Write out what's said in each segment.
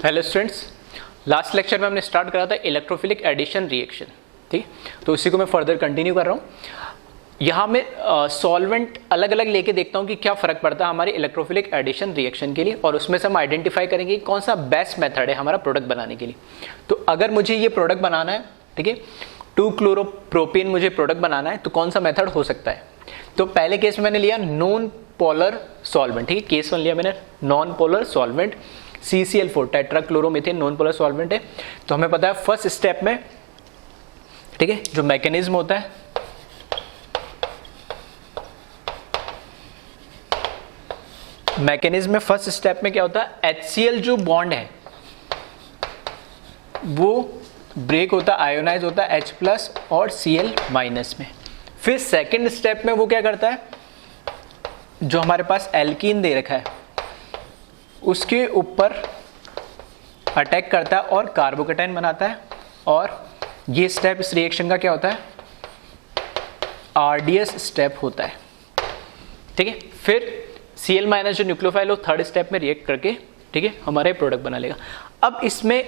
Hello students, last lecture में हमने start करा था इलेक्ट्रोफिलिक एडिशन रिएक्शन। ठीक, तो उसी को मैं फर्दर कंटिन्यू कर रहा हूँ। यहाँ मैं सॉल्वेंट अलग अलग लेके देखता हूँ कि क्या फ़र्क पड़ता है हमारी इलेक्ट्रोफिलिक एडिशन रिएक्शन के लिए, और उसमें से हम आइडेंटिफाई करेंगे कि कौन सा बेस्ट मेथड है हमारा प्रोडक्ट बनाने के लिए। तो अगर मुझे ये प्रोडक्ट बनाना है, ठीक है, 2-क्लोरोप्रोपेन मुझे प्रोडक्ट बनाना है, तो कौन सा मेथड हो सकता है? तो पहले केस में मैंने लिया नॉन पोलर सॉल्वेंट, ठीक है, केस 1 लिया मैंने non polar solvent CCl4 tetrachloromethane non polar solvent है। तो हमें पता है फर्स्ट स्टेप में, ठीक है, जो मैकेनिज्म होता है, मैकेनिज्म में फर्स्ट स्टेप में क्या होता है, HCl जो बॉन्ड है वो ब्रेक होता है, आयोनाइज होता है H+ और Cl- में। फिर सेकंड स्टेप में वो क्या करता है, जो हमारे पास एल्कीन दे रखा है उसके ऊपर अटैक करता है और कार्बोकेटाइन बनाता है, और ये स्टेप इस रिएक्शन का क्या होता है, RDS स्टेप होता है। ठीक है, फिर Cl- जो न्यूक्लियोफाइल हो थर्ड स्टेप में रिएक्ट करके, ठीक है, हमारे प्रोडक्ट बना लेगा। अब इसमें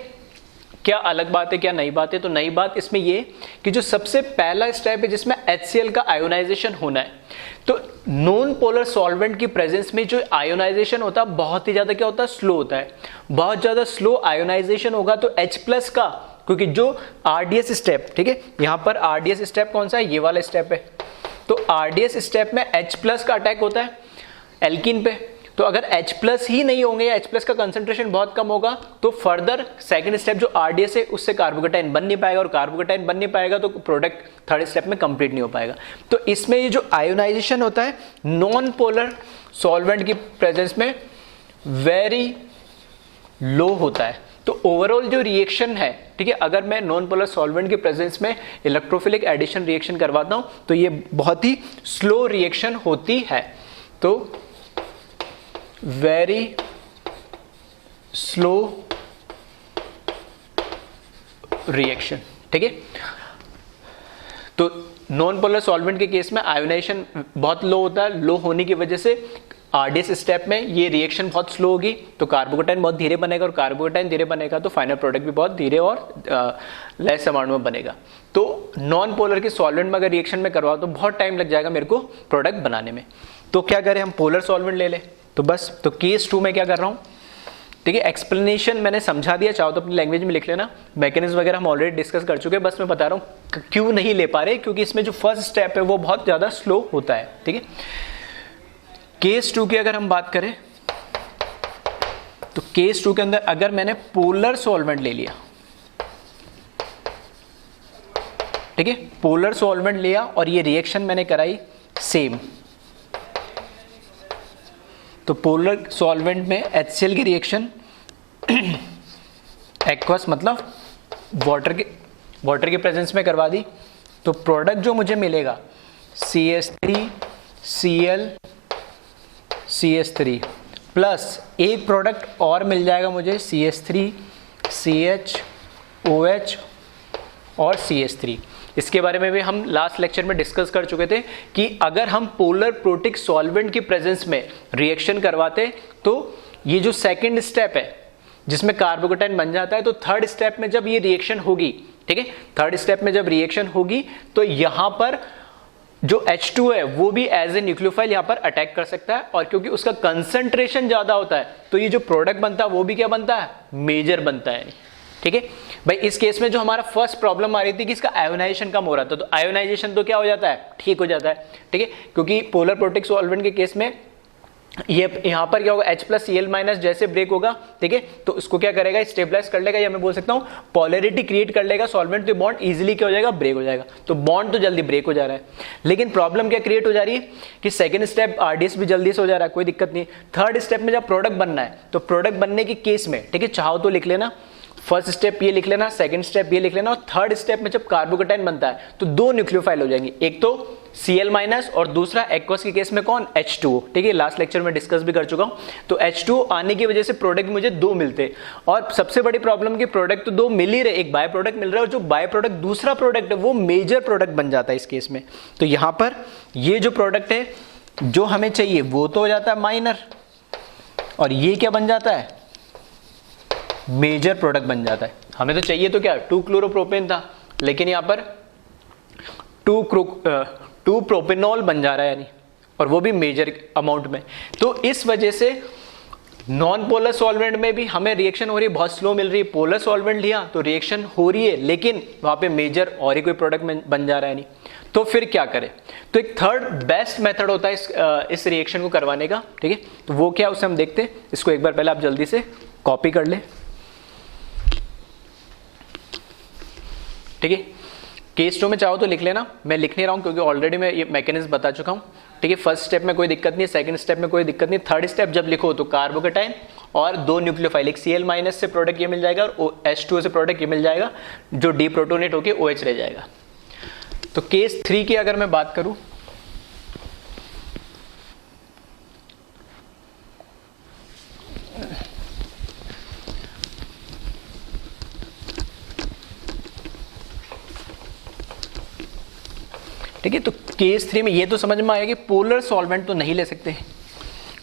क्या अलग बात है, क्या नई बात है? तो नई बात इसमें ये कि जो सबसे पहला स्टेप है जिसमें HCl का आयोनाइजेशन होना है, तो नॉन पोलर सॉल्वेंट की प्रेजेंस में जो आयोनाइजेशन होता है बहुत ही ज्यादा क्या होता है, स्लो होता है। बहुत ज्यादा स्लो आयोनाइजेशन होगा तो H+ का, क्योंकि जो RDS स्टेप, ठीक है, यहां पर RDS स्टेप कौन सा है, ये वाला स्टेप है। तो RDS स्टेप में H+ का अटैक होता है एल्कीन पे। तो अगर H+ ही नहीं होंगे या H+ का कंसंट्रेशन बहुत कम होगा तो फर्दर सेकंड स्टेप जो RDS है उससे कार्बोकेटाइन बन नहीं पाएगा, और कार्बोकेटाइन बन नहीं पाएगा तो प्रोडक्ट थर्ड स्टेप में कंप्लीट नहीं हो पाएगा। तो इसमें ये जो आयोनाइजेशन होता है नॉन पोलर सॉल्वेंट की प्रेजेंस में वेरी लो होता है। तो ओवरऑल जो रिएक्शन है, ठीक है, अगर मैं नॉन पोलर सॉल्वेंट की प्रेजेंस में इलेक्ट्रोफिलिक एडिशन रिएक्शन करवाता हूं तो ये बहुत ही स्लो रिएक्शन होती है। तो वेरी स्लो रिएक्शन, ठीक है। तो नॉन पोलर सॉल्वेंट के केस में आयोनाइजेशन बहुत लो होता है। लो होने की वजह से RDS स्टेप में ये रिएक्शन बहुत स्लो होगी, तो कार्बोकेटाइन बहुत धीरे बनेगा, और कार्बोकेटाइन धीरे बनेगा तो फाइनल प्रोडक्ट भी बहुत धीरे और लेस अमाउंट में बनेगा। तो नॉन पोलर के सॉल्वेंट में अगर रिएक्शन में करवाओ तो बहुत टाइम लग जाएगा मेरे को प्रोडक्ट बनाने में। तो क्या करें, हम पोलर सॉल्वेंट ले लें। तो बस, तो केस 2 में क्या कर रहा हूं, ठीक है, एक्सप्लेनेशन मैंने समझा दिया, चाहो तो अपनी लैंग्वेज में लिख लेना। मैकेनिज्म वगैरह हम ऑलरेडी डिस्कस कर चुके हैं, बस मैं बता रहा हूं क्यों नहीं ले पा रहे, क्योंकि इसमें जो फर्स्ट स्टेप है वो बहुत ज्यादा स्लो होता है। ठीक है, केस 2 की अगर हम बात करें तो केस 2 के अंदर अगर मैंने पोलर सॉल्वेंट ले लिया, ठीक है, पोलर सॉल्वेंट लिया और ये रिएक्शन मैंने कराई सेम, तो पोलर सॉल्वेंट में HCl की रिएक्शन एक्वस मतलब वाटर के प्रेजेंस में करवा दी, तो प्रोडक्ट जो मुझे मिलेगा CH3Cl CH3 प्लस एक प्रोडक्ट और मिल जाएगा मुझे CH3CHOH और CH3। इसके बारे में भी हम लास्ट लेक्चर में डिस्कस कर चुके थे कि अगर हम पोलर प्रोटिक सॉल्वेंट की प्रेजेंस में रिएक्शन करवाते तो ये जो सेकंड स्टेप है जिसमें कार्बोकेटाइन बन जाता है, तो थर्ड स्टेप में जब ये रिएक्शन होगी, ठीक है, थर्ड स्टेप में जब रिएक्शन होगी तो यहां पर जो H2 है वो भी एज ए न्यूक्लियोफाइल यहां पर अटैक कर सकता है, और क्योंकि उसका कंसंट्रेशन ज्यादा होता है तो ये जो प्रोडक्ट बनता है वो भी क्या बनता है, मेजर बनता है। ठीक है भाई, इस केस में जो हमारा फर्स्ट प्रॉब्लम आ रही थी कि इसका आयोनाइजेशन कम हो रहा था, तो आयोनाइजेशन तो क्या हो जाता है, ठीक हो जाता है। ठीक है, क्योंकि पोलर प्रोटिक सॉल्वेंट के केस में ये यहाँ पर क्या होगा, H+ Cl- जैसे ब्रेक होगा, ठीक है, तो इसको क्या करेगा, स्टेबलाइज कर लेगा, या मैं बोल सकता हूँ पोलैरिटी क्रिएट कर लेगा सॉल्वेंट, तो बॉन्ड इजीली क्या हो जाएगा, ब्रेक हो जाएगा। तो बॉन्ड तो जल्दी ब्रेक हो जा रहा है, लेकिन प्रॉब्लम क्या क्रिएट हो जा रही है कि सेकंड स्टेप RDS भी जल्दी से हो जा रहा है, कोई दिक्कत नहीं। थर्ड स्टेप में जब प्रोडक्ट बनना है तो प्रोडक्ट बनने के केस में, ठीक है, चाहो तो लिख लेना, फर्स्ट स्टेप ये लिख लेना, सेकंड स्टेप ये लिख लेना, और थर्ड स्टेप में जब कार्बोकेटाइन बनता है तो दो न्यूक्लियोफाइल हो जाएंगे, एक तो Cl- और दूसरा एक्वस के केस में कौन, H2O। ठीक है, लास्ट लेक्चर में डिस्कस भी कर चुका हूं। तो H2O आने की वजह से प्रोडक्ट मुझे दो मिलते, और सबसे बड़ी प्रॉब्लम की प्रोडक्ट तो दो मिल ही रहे, एक बाय प्रोडक्ट मिल रहा है और जो बाय प्रोडक्ट दूसरा प्रोडक्ट है वो मेजर प्रोडक्ट बन जाता है इस केस में। तो यहां पर ये जो प्रोडक्ट है जो हमें चाहिए वो तो हो जाता है माइनर, और ये क्या बन जाता है, मेजर प्रोडक्ट बन जाता है। हमें तो चाहिए तो क्या 2 क्लोरोप्रोपेन था, लेकिन यहाँ पर 2 प्रोपेनॉल बन जा रहा है यानी, और वो भी मेजर अमाउंट में। तो इस वजह से नॉन पोलर सॉल्वेंट में भी हमें रिएक्शन हो रही है, बहुत स्लो मिल रही है। पोलर सॉल्वेंट लिया तो रिएक्शन हो रही है, लेकिन वहां पे मेजर और ही कोई प्रोडक्ट बन जा रहा है नहीं। तो फिर क्या करें? तो एक थर्ड बेस्ट मेथड होता है इस रिएक्शन को करवाने का, ठीक है। तो वो क्या, उसे हम देखते हैं। इसको एक बार पहले आप जल्दी से कॉपी कर ले, ठीक है। केस 2 में चाहो तो लिख लेना, मैं लिख नहीं रहा हूं क्योंकि ऑलरेडी मैं ये मैकेनिज्म बता चुका हूं, ठीक है। फर्स्ट स्टेप में कोई दिक्कत नहीं है, सेकंड स्टेप में कोई दिक्कत नहीं, थर्ड स्टेप जब लिखो तो कार्बोकेटाइन और 2 न्यूक्लियोफाइल, एक Cl- से प्रोडक्ट ये मिल जाएगा और H2O से प्रोडक्ट ये मिल जाएगा, जो डीप्रोटोनेट होकर OH रह जाएगा। तो केस 3 की अगर मैं बात करूं, ठीक है। तो केस 3 में ये तो समझ में आया कि पोलर सॉल्वेंट तो नहीं ले सकते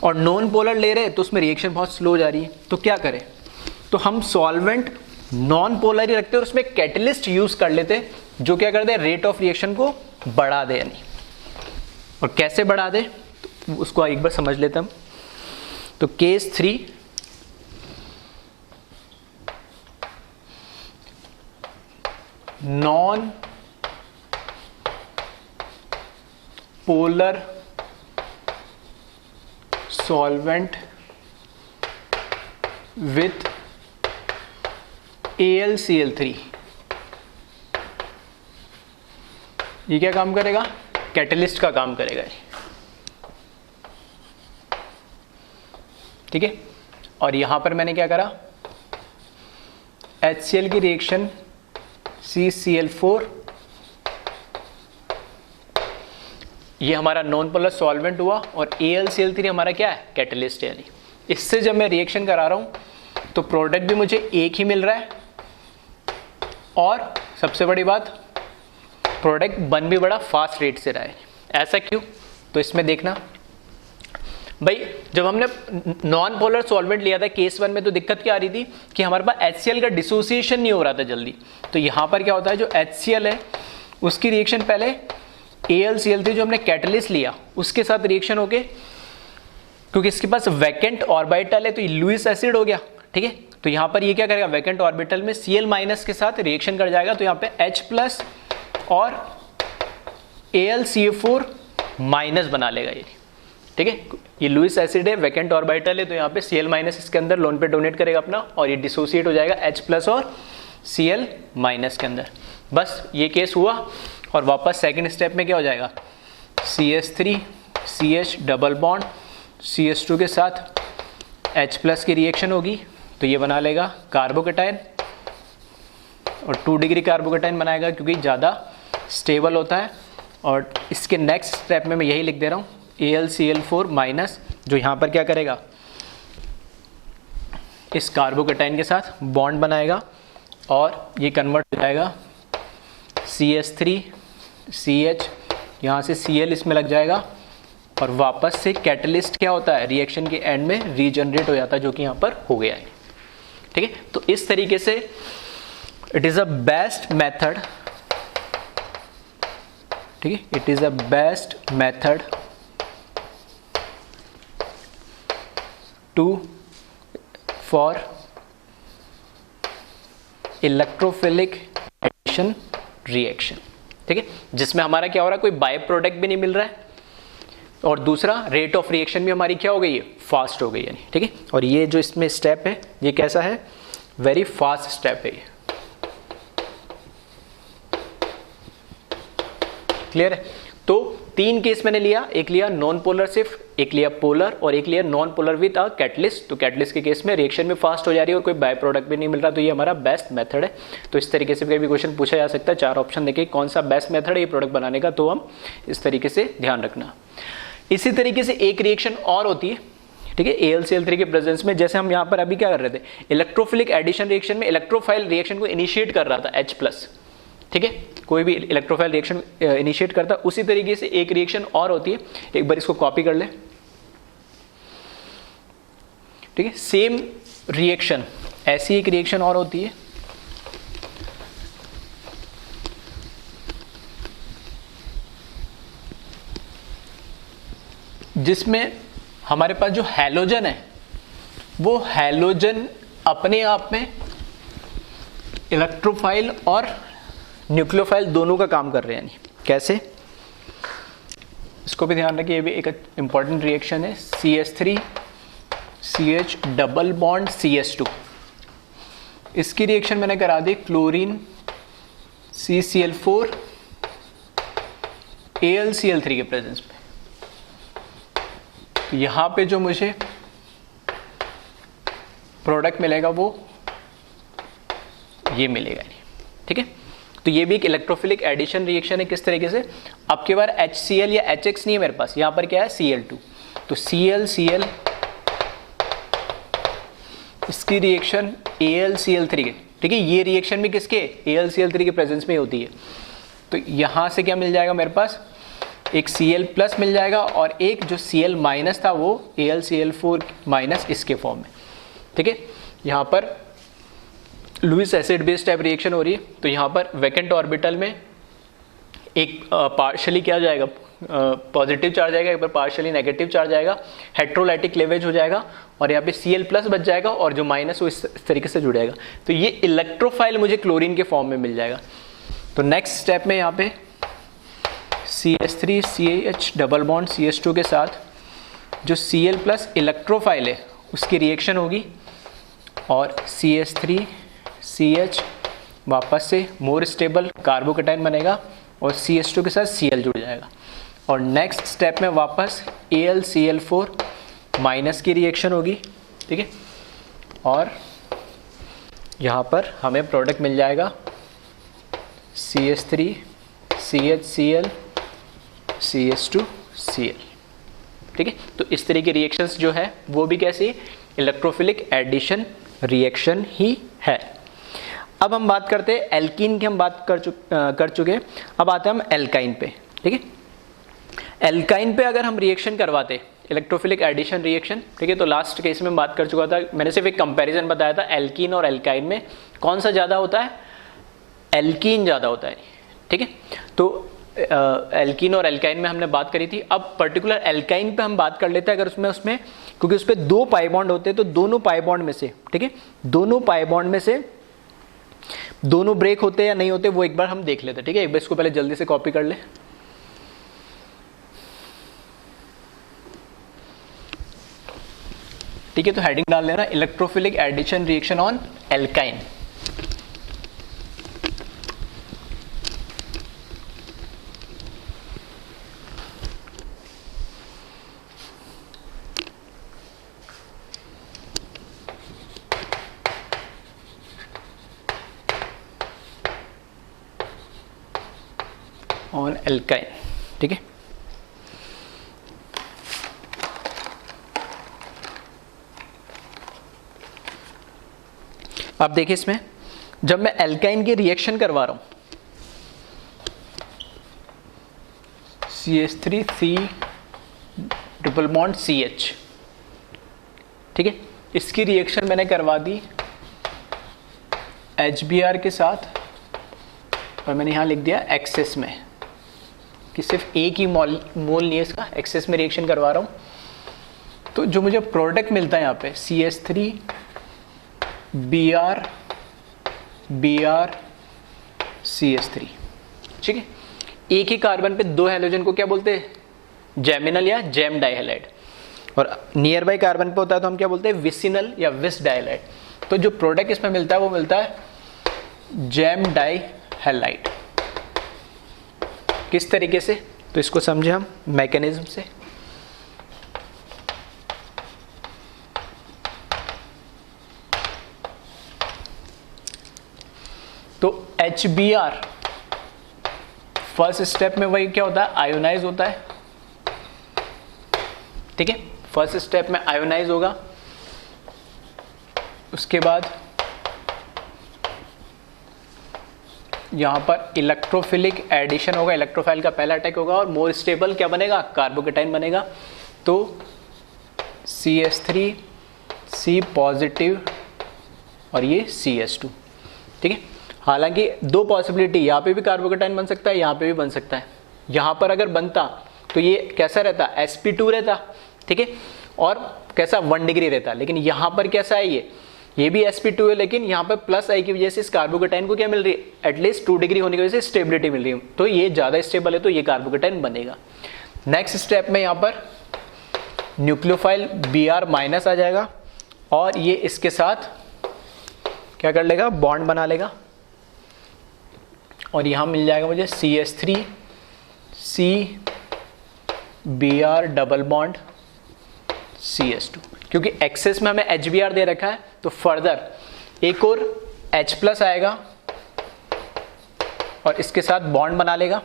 और नॉन पोलर ले रहे तो उसमें रिएक्शन बहुत स्लो जा रही है। तो क्या करें? तो हम सॉल्वेंट नॉन पोलर ही रखते हैं और उसमें कैटलिस्ट यूज कर लेते हैं, जो क्या करते हैं, रेट ऑफ रिएक्शन को बढ़ा दे यानी। और कैसे बढ़ा दे तो उसको एक बार समझ लेते हम। तो case 3 non polar solvent with AlCl3, ये क्या काम करेगा? कैटलिस्ट का काम करेगा, ठीक है। और यहां पर मैंने क्या करा, HCl की रिएक्शन CCl4, ये हमारा नॉन पोलर सॉल्वेंट हुआ और AlCl3 हमारा क्या है, कैटलिस्ट है। यानी इससे जब मैं रिएक्शन करा रहा हूं तो प्रोडक्ट भी मुझे एक ही मिल रहा है और सबसे बड़ी बात, प्रोडक्ट बन भी बड़ा फास्ट रेट से रहा है। ऐसा क्यों? तो इसमें देखना भाई, जब हमने नॉन पोलर सॉल्वेंट लिया था केस 1 में तो दिक्कत क्या आ रही थी कि हमारे पास HCl का डिसोसिएशन नहीं हो रहा था जल्दी। तो यहां पर क्या होता है, जो HCl है उसकी रिएक्शन पहले AlCl3 जो हमने कैटलिस्ट लिया उसके साथ रिएक्शन होके, क्योंकि इसके पास वैकेंट ऑर्बिटल है तो ये लुईस एसिड हो गया, ठीक है। तो यहां पर ये क्या करेगा, वैकेंट ऑर्बिटल में Cl- के साथ रिएक्शन कर जाएगा, तो यहां पे H+ और AlCl4- बना लेगा ये, ठीक है। ये लुईस एसिड है, वैकेंट ऑर्बिटल है, तो यहाँ पे Cl- इसके अंदर लोन पे डोनेट करेगा अपना और ये डिसोसिएट हो जाएगा H+ और Cl- के अंदर। बस ये केस हुआ और वापस सेकंड स्टेप में क्या हो जाएगा, CH3 CH double bond CH2 के साथ H+ की रिएक्शन होगी तो ये बना लेगा कार्बोकेटाइन और 2 डिग्री कार्बोकेटाइन बनाएगा क्योंकि ज़्यादा स्टेबल होता है। और इसके नेक्स्ट स्टेप में मैं यही लिख दे रहा हूँ, AlCl4- जो यहाँ पर क्या करेगा, इस कार्बोकेटाइन के साथ बॉन्ड बनाएगा और ये कन्वर्ट हो जाएगा CH3 CH, यहाँ से Cl इसमें लग जाएगा और वापस से कैटलिस्ट क्या होता है, रिएक्शन के एंड में रीजनरेट हो जाता है, जो कि यहाँ पर हो गया है, ठीक है। तो इस तरीके से it is a best method, ठीक है, it is a best method to for electrophilic addition reaction, ठीक है, जिसमें हमारा क्या हो रहा है, कोई बाय प्रोडक्ट भी नहीं मिल रहा है और दूसरा रेट ऑफ रिएक्शन भी हमारी क्या हो गई है, फास्ट हो गई है, ठीक है। और ये जो इसमें स्टेप है ये कैसा है, वेरी फास्ट स्टेप है ये, क्लियर है। तो 3 केस मैंने लिया, एक लिया नॉन पोलर सिर्फ, एक लिया पोलर और एक लिया non polar with a catalyst. तो कैटलिस्ट के केस में रिएक्शन में फास्ट हो जा रही है और कोई बाय प्रोडक्ट भी नहीं मिल रहा, तो ये हमारा बेस्ट मेथड है। तो इस तरीके से भी क्वेश्चन पूछा जा सकता है, 4 ऑप्शन देके कौन सा बेस्ट मेथड है ये प्रोडक्ट बनाने का, तो हम इस तरीके से ध्यान रखना। इसी तरीके से एक रिएक्शन और होती है, ठीक है, AlCl3 के प्रेजेंस में, जैसे हम यहाँ पर अभी क्या कर रहे थे, इलेक्ट्रोफिलिक एडिशन रिएक्शन में इलेक्ट्रोफाइल रिएक्शन को इनिशिएट कर रहा था H+, ठीक है, कोई भी इलेक्ट्रोफाइल रिएक्शन इनिशिएट करता है, उसी तरीके से एक रिएक्शन और होती है, एक बार इसको कॉपी कर ले, ठीक है। सेम रिएक्शन ऐसी एक रिएक्शन और होती है जिसमें हमारे पास जो हैलोजन है वो हैलोजन अपने आप में इलेक्ट्रोफाइल और न्यूक्लियोफाइल दोनों का काम कर रहे हैं। यानी कैसे, इसको भी ध्यान रखिए, ये भी एक इंपॉर्टेंट रिएक्शन है। CH3 CH double bond CH2, इसकी रिएक्शन मैंने करा दी क्लोरीन CCl4 AlCl3 के प्रेजेंस में। तो यहां पे जो मुझे प्रोडक्ट मिलेगा वो ये मिलेगा, ठीक है। तो ये भी एक इलेक्ट्रोफिलिक एडिशन रिएक्शन है। किस तरीके से, आपके बार HCl या HX नहीं है मेरे पास, यहां पर क्या है Cl2, तो ClCl इसकी रिएक्शन AlCl3 के, ठीक है। ये रिएक्शन भी किसके, AlCl3 के प्रेजेंस में होती है। तो यहां से क्या मिल जाएगा मेरे पास, एक Cl प्लस मिल जाएगा और एक जो Cl माइनस था वो AlCl4 माइनस इसके फॉर्म में, ठीक है। यहाँ पर Lewis acid base type reaction हो रही है। तो यहाँ पर वैकेंट ऑर्बिटल में एक पार्शियली क्या जाएगा, पॉजिटिव चार्ज आएगा, एक बार पार्शियली नेगेटिव चार्ज आएगा, हेट्रोलाइटिक क्लेवेज हो जाएगा और यहाँ पे Cl प्लस बच जाएगा और जो माइनस वो इस तरीके से जुड़ जाएगा। तो ये इलेक्ट्रोफाइल मुझे क्लोरीन के फॉर्म में मिल जाएगा। तो नेक्स्ट स्टेप में यहाँ पे CH3 CH double bond CH2 के साथ जो Cl प्लस इलेक्ट्रोफाइल है उसकी रिएक्शन होगी और CH3 CH वापस से मोर स्टेबल कार्बोकेटाइन बनेगा और CH2 के साथ Cl जुड़ जाएगा। और नेक्स्ट स्टेप में वापस AlCl4 माइनस की रिएक्शन होगी, ठीक है। और यहाँ पर हमें प्रोडक्ट मिल जाएगा CH3 CHCl CH2 Cl, ठीक है। तो इस तरह की रिएक्शंस जो है वो भी कैसी, इलेक्ट्रोफिलिक एडिशन रिएक्शन ही है। अब हम बात करते हैं एल्कीन की, हम बात कर चुके हैं। अब आते हैं हम एल्काइन पे, ठीक है। एल्काइन पे अगर हम रिएक्शन करवाते इलेक्ट्रोफिलिक एडिशन रिएक्शन, ठीक है, तो लास्ट केस में बात कर चुका था, मैंने सिर्फ एक कंपैरिजन बताया था एल्कीन और एल्काइन में कौन सा ज़्यादा होता है, एल्कीन ज़्यादा होता है, ठीक है। तो एल्कीन और एल्काइन में हमने बात करी थी। अब पर्टिकुलर एल्काइन पे हम बात कर लेते हैं। अगर उसमें क्योंकि उस पर 2 पाई बॉन्ड होते हैं तो दोनों पाई बॉन्ड में से, ठीक है, दोनों पाई बॉन्ड में से दोनों ब्रेक होते हैं या नहीं होते वो एक बार हम देख लेते हैं, ठीक है। एक बार इसको पहले जल्दी से कॉपी कर ले, ठीक है। तो हेडिंग डाल लेना, electrophilic addition reaction on alkyne. On alkyne, ठीक है। अब देखिए इसमें जब मैं एल्काइन की रिएक्शन करवा रहा हूं CH3C ट्रिपल बॉन्ड CH, ठीक है, इसकी रिएक्शन मैंने करवा दी HBr के साथ और मैंने यहां लिख दिया एक्सेस में कि सिर्फ एक ही मोल नहीं है इसका, एक्सेस में रिएक्शन करवा रहा हूं। तो जो मुझे प्रोडक्ट मिलता है यहाँ पे CH3 Br Br CH3, ठीक है। एक ही कार्बन पे 2 हैलोजन को क्या बोलते हैं, जेमिनल या जेम डाइहैलाइड, और नियर बाई कार्बन पे होता है तो हम क्या बोलते हैं, विसिनल या विस डाइहैलाइड। तो जो प्रोडक्ट इसमें मिलता है वो मिलता है जेम डाइहैलाइड। किस तरीके से, तो इसको समझे हम मैकेनिज्म से। तो HBr फर्स्ट स्टेप में वही क्या होता है, आयोनाइज होता है, ठीक है। फर्स्ट स्टेप में आयोनाइज होगा, उसके बाद यहां पर इलेक्ट्रोफिलिक एडिशन होगा, इलेक्ट्रोफाइल का पहला अटैक होगा और मोर स्टेबल क्या बनेगा, कार्बोकेटाइन बनेगा। तो CH3C पॉजिटिव और ये CS2, ठीक है। हालांकि दो पॉसिबिलिटी, यहाँ पे भी कार्बोकेटाइन बन सकता है, यहाँ पे भी बन सकता है। यहाँ पर अगर बनता तो ये कैसा रहता, sp2 रहता, ठीक है, और कैसा 1 डिग्री रहता। लेकिन यहाँ पर कैसा है, ये भी sp2 है, लेकिन यहाँ पर प्लस आई की वजह से इस कार्बोकेटाइन को क्या मिल रही है, एटलीस्ट 2 डिग्री होने की वजह से स्टेबिलिटी मिल रही है, तो ये ज़्यादा स्टेबल है, तो ये कार्बोकेटाइन बनेगा। नेक्स्ट स्टेप में यहाँ पर न्यूक्लियोफाइल Br- आ जाएगा और ये इसके साथ क्या कर लेगा, बॉन्ड बना लेगा, और यहाँ मिल जाएगा मुझे CS3 C Br double bond CS2। क्योंकि एक्सेस में हमें HBr दे रखा है, तो फर्दर एक और H+ आएगा और इसके साथ बॉन्ड बना लेगा,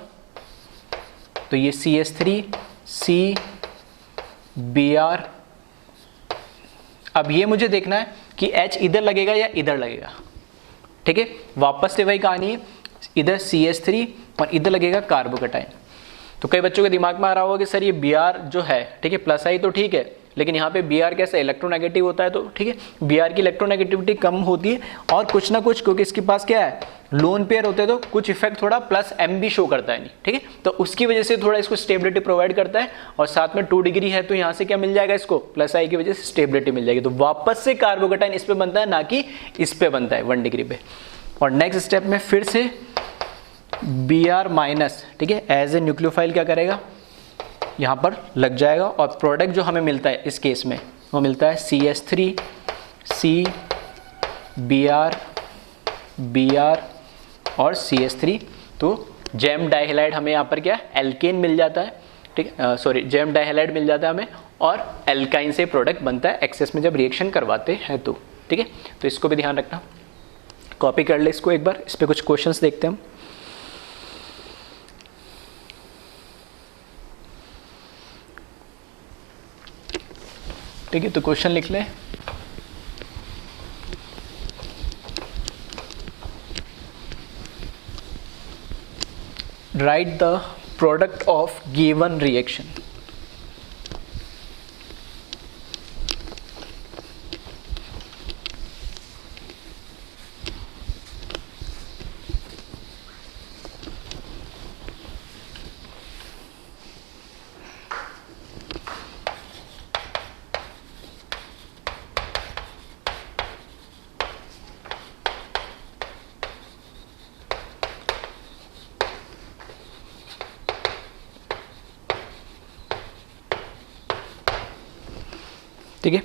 तो ये CS3 C Br। अब ये मुझे देखना है कि H इधर लगेगा या इधर लगेगा, ठीक है। वापस से वही कहानी है, इधर CS3 और इधर लगेगा कार्बोकेटाइन। तो कई बच्चों के दिमाग में आ रहा होगा कि सर ये Br जो है, ठीक है, प्लस आई तो ठीक है, लेकिन यहाँ पे Br कैसा इलेक्ट्रोनेगेटिव होता है, तो ठीक है, Br की इलेक्ट्रोनेगेटिविटी कम होती है और कुछ ना कुछ, क्योंकि इसके पास क्या है, लोन पेयर होते हैं, तो कुछ इफेक्ट थोड़ा प्लस M भी शो करता है नहीं, ठीक है, तो उसकी वजह से थोड़ा इसको स्टेबिलिटी प्रोवाइड करता है। और साथ में 2 डिग्री है, तो यहाँ से क्या मिल जाएगा, इसको प्लस आई की वजह से स्टेबिलिटी मिल जाएगी। तो वापस से कार्बोकेटाइन इस पे बनता है, ना कि इस पे बनता है 1 डिग्री पे। और नेक्स्ट स्टेप में फिर से Br-, ठीक है, एज ए न्यूक्लियोफाइल क्या करेगा, यहाँ पर लग जाएगा, और प्रोडक्ट जो हमें मिलता है इस केस में वो मिलता है CS3 C Br और CS3। तो जेम डाइहैलाइड हमें यहाँ पर क्या एल्केन मिल जाता है, ठीक है, सॉरी जेम डाइहैलाइड मिल जाता है हमें, और एल्काइन से प्रोडक्ट बनता है एक्सेस में जब रिएक्शन करवाते हैं तो, ठीक है। तो इसको भी ध्यान रखना, कॉपी कर ले इसको एक बार, इस पर कुछ क्वेश्चंस देखते हैं हम। ठीक है, तो क्वेश्चन लिख लें। Write the product of given reaction. ठीक है,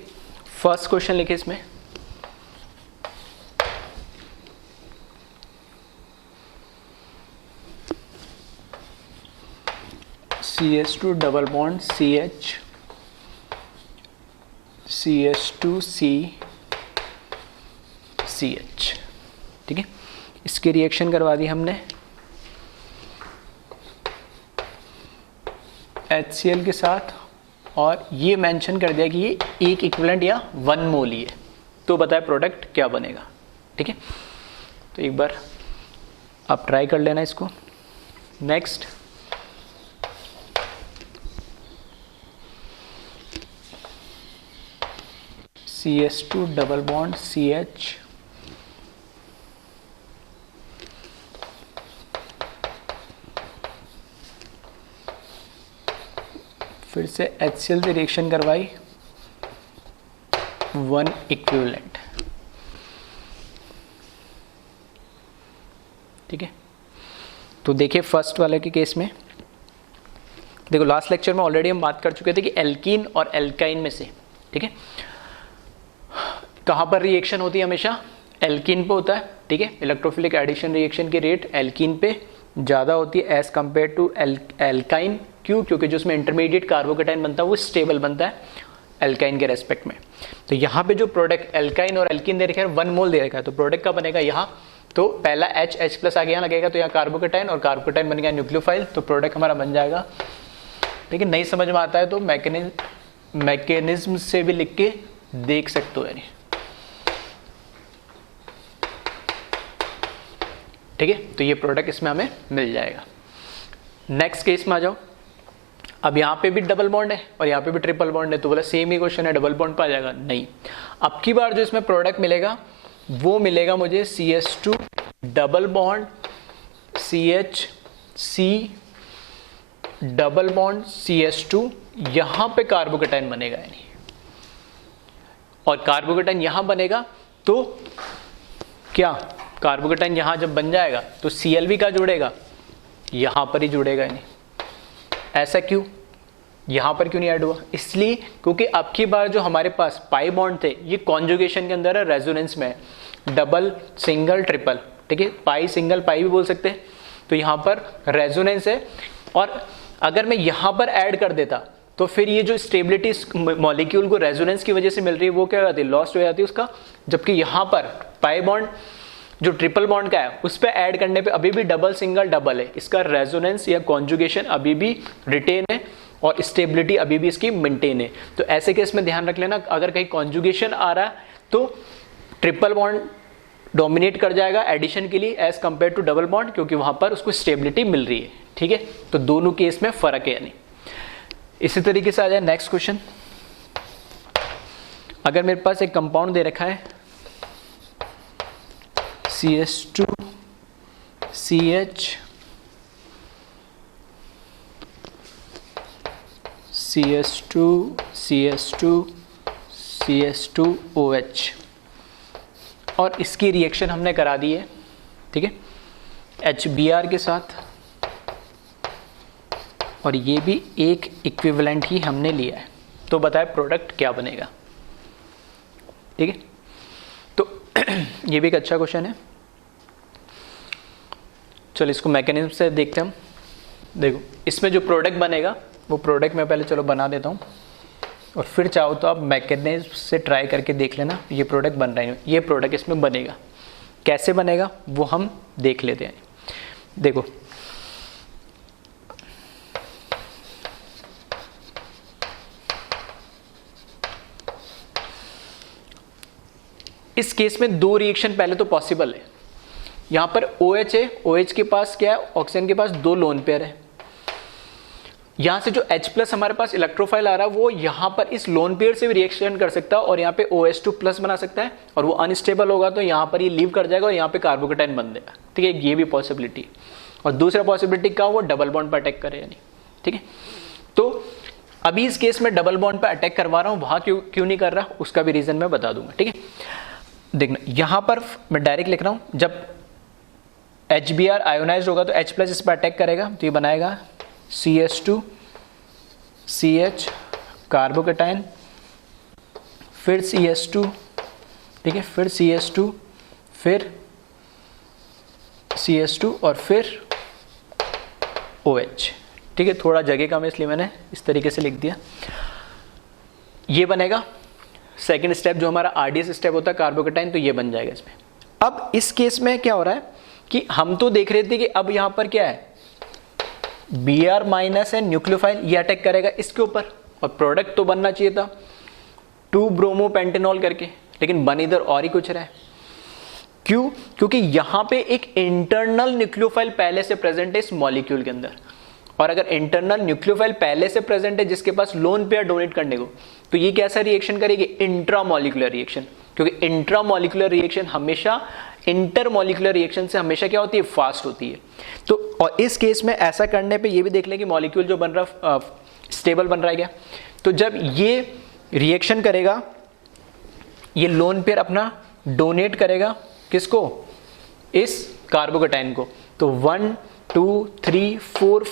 फर्स्ट क्वेश्चन लिखे इसमें, CS2 double bond CH CS2C CH, ठीक है। इसकी रिएक्शन करवा दी हमने HCl के साथ, और ये मेंशन कर दिया कि ये एक इक्विवेलेंट या 1 मोल ही है, तो बताए प्रोडक्ट क्या बनेगा, ठीक है। तो एक बार आप ट्राई कर लेना इसको। Next CS2 double bond CH फिर से HCl से रिएक्शन करवाई, 1 इक्विवेलेंट, ठीक है। तो देखिए फर्स्ट वाले के केस में, देखो लास्ट लेक्चर में ऑलरेडी हम बात कर चुके थे कि एल्कीन और एल्काइन में से, ठीक है, कहाँ पर रिएक्शन होती है, हमेशा एल्कीन पे होता है, ठीक है। इलेक्ट्रोफिलिक एडिशन रिएक्शन की रेट एल्कीन पे ज़्यादा होती है एज कम्पेयर टू एल्काइन। क्यों? क्योंकि जो उसमें इंटरमीडिएट कार्बोकेटाइन बनता है वो स्टेबल बनता है एल्काइन के रेस्पेक्ट में। तो यहाँ पे जो प्रोडक्ट एल्काइन और एल्कीन दे रखा है 1 मोल दे रखा है, तो प्रोडक्ट का बनेगा यहाँ, तो पहला H+ आगे यहाँ लगेगा, तो यहाँ कार्बोकेटाइन और कार्बोकेटाइन बन गया न्यूक्लियोफाइल, तो प्रोडक्ट हमारा बन जाएगा। लेकिन नहीं समझ में आता है तो मैकेनिज्म से भी लिख के देख सकते हो यानी, ठीक है। तो ये प्रोडक्ट इसमें हमें मिल जाएगा। नेक्स्ट केस में आ जाओ। अब यहाँ पे भी डबल बॉन्ड है और यहाँ पे भी ट्रिपल बॉन्ड है, तो बोला सेम ही क्वेश्चन है, डबल बॉन्ड पे आ जाएगा, नहीं। अब की बार जो इसमें प्रोडक्ट मिलेगा वो मिलेगा मुझे CH2 double bond CH double bond CH2, यहां पे कार्बोकेटाइन बनेगा यानी, और कार्बोकेटाइन यहां बनेगा तो क्या कार्बोकेटाइन यहां जब बन जाएगा तो Cl भी का जुड़ेगा, यहां पर ही जुड़ेगा यानी। ऐसा क्यों, यहां पर क्यों नहीं ऐड हुआ? इसलिए क्योंकि अब की बार जो हमारे पास पाई बॉन्ड थे ये कॉन्जुगेशन के अंदर है, रेजोनेंस में है, डबल सिंगल ट्रिपल, ठीक है, पाई सिंगल पाई भी बोल सकते हैं। तो यहां पर रेजोनेंस है, और अगर मैं यहां पर ऐड कर देता तो फिर ये जो स्टेबिलिटी मॉलिक्यूल को रेजोनेंस की वजह से मिल रही है वो क्या हो जाती है, लॉस्ट हो जाती है उसका। जबकि यहां पर पाई बॉन्ड जो ट्रिपल बॉन्ड का है उस पर ऐड करने पे अभी भी डबल सिंगल डबल है, इसका रेजोनेंस या कॉन्जुगेशन अभी भी रिटेन है और स्टेबिलिटी अभी भी इसकी मेंटेन है। तो ऐसे केस में ध्यान रख लेना, अगर कहीं कॉन्जुगेशन आ रहा है तो ट्रिपल बॉन्ड डोमिनेट कर जाएगा एडिशन के लिए as compare to double bond, क्योंकि वहां पर उसको स्टेबिलिटी मिल रही है, ठीक है। तो दोनों केस में फर्क है यानी। इसी तरीके से आ जाए नेक्स्ट क्वेश्चन। अगर मेरे पास एक कंपाउंड दे रखा है CH2 CH CH2 CH2 CH2 OH, और इसकी रिएक्शन हमने करा दी है, ठीक है, HBr के साथ, और ये भी एक इक्विवेलेंट ही हमने लिया है। तो बताए प्रोडक्ट क्या बनेगा, ठीक है। तो ये भी एक अच्छा क्वेश्चन है। चलो इसको मैकेनिज्म से देखते हैं हम। देखो इसमें जो प्रोडक्ट बनेगा वो प्रोडक्ट मैं पहले चलो बना देता हूँ, और फिर चाहो तो आप मैकेनिज्म से ट्राई करके देख लेना ये प्रोडक्ट बन रहा है। ये प्रोडक्ट इसमें बनेगा, कैसे बनेगा वो हम देख लेते हैं। देखो इस केस में दो रिएक्शन पहले तो पॉसिबल है। यहां पर OH है, OH के पास क्या है, ऑक्सीजन के पास दो लोन पेयर है। यहां से जो H+ हमारे पास इलेक्ट्रोफाइल आ रहा है वो यहां पर इस लोन पेयर से भी रिएक्शन कर सकता है और यहां पे OH2+ बना सकता है, और वो अनस्टेबल होगा तो यहां पर ये लीव कर जाएगा और यहां पे कार्बोकेटाइन बन देगा, ठीक है। ये भी पॉसिबिलिटी। और दूसरा पॉसिबिलिटी क्या, वो डबल बॉन्ड पर अटैक करे यानी, ठीक है। तो अभी इस केस में डबल बॉन्ड पर अटैक करवा रहा हूं, वहां क्यों नहीं कर रहा उसका भी रीजन मैं बता दूंगा, ठीक है। देखना यहां पर मैं डायरेक्ट लिख रहा हूं, जब HBr आयोनाइज होगा तो H+ इस पर अटैक करेगा तो ये बनाएगा CH2 CH कार्बोकेटाइन, फिर CH2, ठीक है, फिर CH2, फिर CH2 और फिर OH, ठीक है। थोड़ा जगह कम है इसलिए मैंने इस तरीके से लिख दिया। ये बनेगा सेकेंड स्टेप जो हमारा RDS स्टेप होता है कार्बोकेटाइन, तो ये बन जाएगा इसमें। अब इस केस में क्या हो रहा है कि हम तो देख रहे थे कि अब यहां पर क्या है, Br- है न्यूक्लियोफाइल, ये अटैक करेगा इसके ऊपर, और प्रोडक्ट तो बनना चाहिए था 2-ब्रोमोपेंटेनॉल करके, लेकिन बन इधर और ही कुछ रहा है। क्यों? क्योंकि यहां पे एक इंटरनल न्यूक्लियोफाइल पहले से प्रेजेंट है इस मॉलिक्यूल के अंदर, और अगर इंटरनल न्यूक्लियोफाइल पहले से प्रेजेंट है जिसके पास लोन पेयर डोनेट करने को, तो ये कैसा रिएक्शन करेगी, इंट्रामॉलिक्यूलर रिएक्शन। क्योंकि इंट्रामॉलिक्यूलर रिएक्शन हमेशा इंटरमॉलिक्यूलर रिएक्शन से हमेशा क्या होती है, फास्ट होती है। तो और इस केस में ऐसा करने पे ये भी देख लें कि मॉलिक्यूल जो बन रहा स्टेबल बन रहा है क्या। तो जब ये रिएक्शन करेगा, ये लोन पेयर अपना डोनेट करेगा किसको, इस कार्बोकेटाइन को, तो 1 2 3 4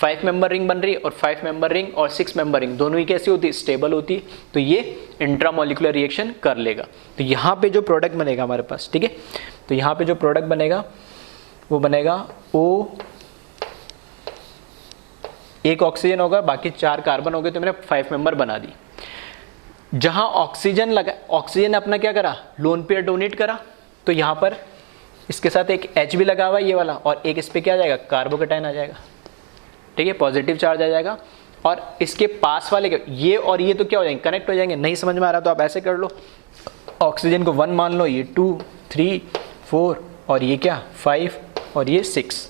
5 मेंबर रिंग बन रही है, और 5 मेंबर रिंग और 6 मेंबर रिंग दोनों ही कैसी होती है, स्टेबल होती है। तो ये इंट्रामॉलिक्यूलर रिएक्शन कर लेगा। तो यहाँ पे जो प्रोडक्ट बनेगा हमारे पास, ठीक है, तो यहाँ पे जो प्रोडक्ट बनेगा वो बनेगा O, एक ऑक्सीजन होगा, बाकी 4 कार्बन हो गए, तो मैंने 5 मेंबर बना दी। जहां ऑक्सीजन लगा, ऑक्सीजन अपना क्या करा, लोन पेयर डोनेट करा, तो यहां पर इसके साथ एक H भी लगा हुआ है ये वाला, और एक इस पे क्या आ जाएगा, कार्बोकेटाइन आ जाएगा, ठीक है, पॉजिटिव चार्ज आ जाएगा। और इसके पास वाले ये और ये तो क्या हो जाएंगे, कनेक्ट हो जाएंगे। नहीं समझ में आ रहा तो आप ऐसे कर लो, ऑक्सीजन को 1 मान लो, ये 2 3 4 और ये क्या 5 और ये 6,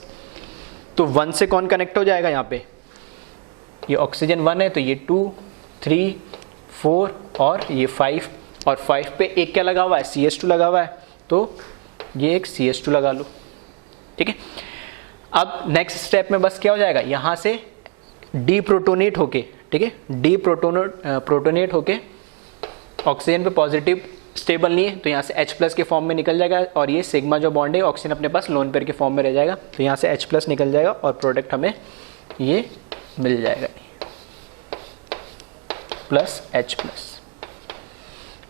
तो 1 से कौन कनेक्ट हो जाएगा, यहाँ पे ये ऑक्सीजन 1 है तो ये 2 3 4 और ये 5 और 5 पे एक क्या लगा हुआ है, CH2 लगा हुआ है, तो ये एक CH2 लगा लो, ठीक है। अब नेक्स्ट स्टेप में बस क्या हो जाएगा, यहाँ से डीप्रोटोनेट होके, ठीक है, प्रोटोनेट होके ऑक्सीजन पे पॉजिटिव स्टेबल नहीं है तो यहाँ से H+ के फॉर्म में निकल जाएगा, और ये सिग्मा जो बॉन्ड है ऑक्सीजन अपने पास लोन पेयर के फॉर्म में रह जाएगा, तो यहाँ से H+ निकल जाएगा और प्रोडक्ट हमें ये मिल जाएगा +H+,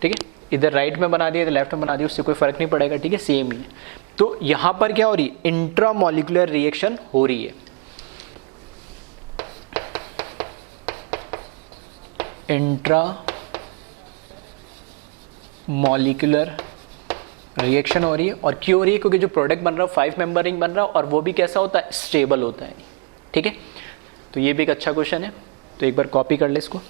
ठीक है। इधर राइट में बना दिया, इधर लेफ्ट में बना दिया, उससे कोई फर्क नहीं पड़ेगा, ठीक है, सेम ही है। तो यहाँ पर क्या हो रही है, इंट्रामोलिकुलर रिएक्शन हो रही है, इंट्रामोलिकुलर रिएक्शन हो रही है। और क्यों हो रही है, क्योंकि जो प्रोडक्ट बन रहा है 5 मेंबरिंग बन रहा है, और वो भी कैसा होता है, स्टेबल होता है, ठीक है। तो ये भी एक अच्छा क्वेश्चन है, तो एक बार कॉपी कर ले इसको।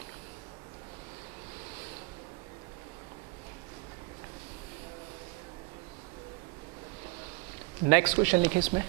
नेक्स्ट क्वेश्चन लिखिए इसमें,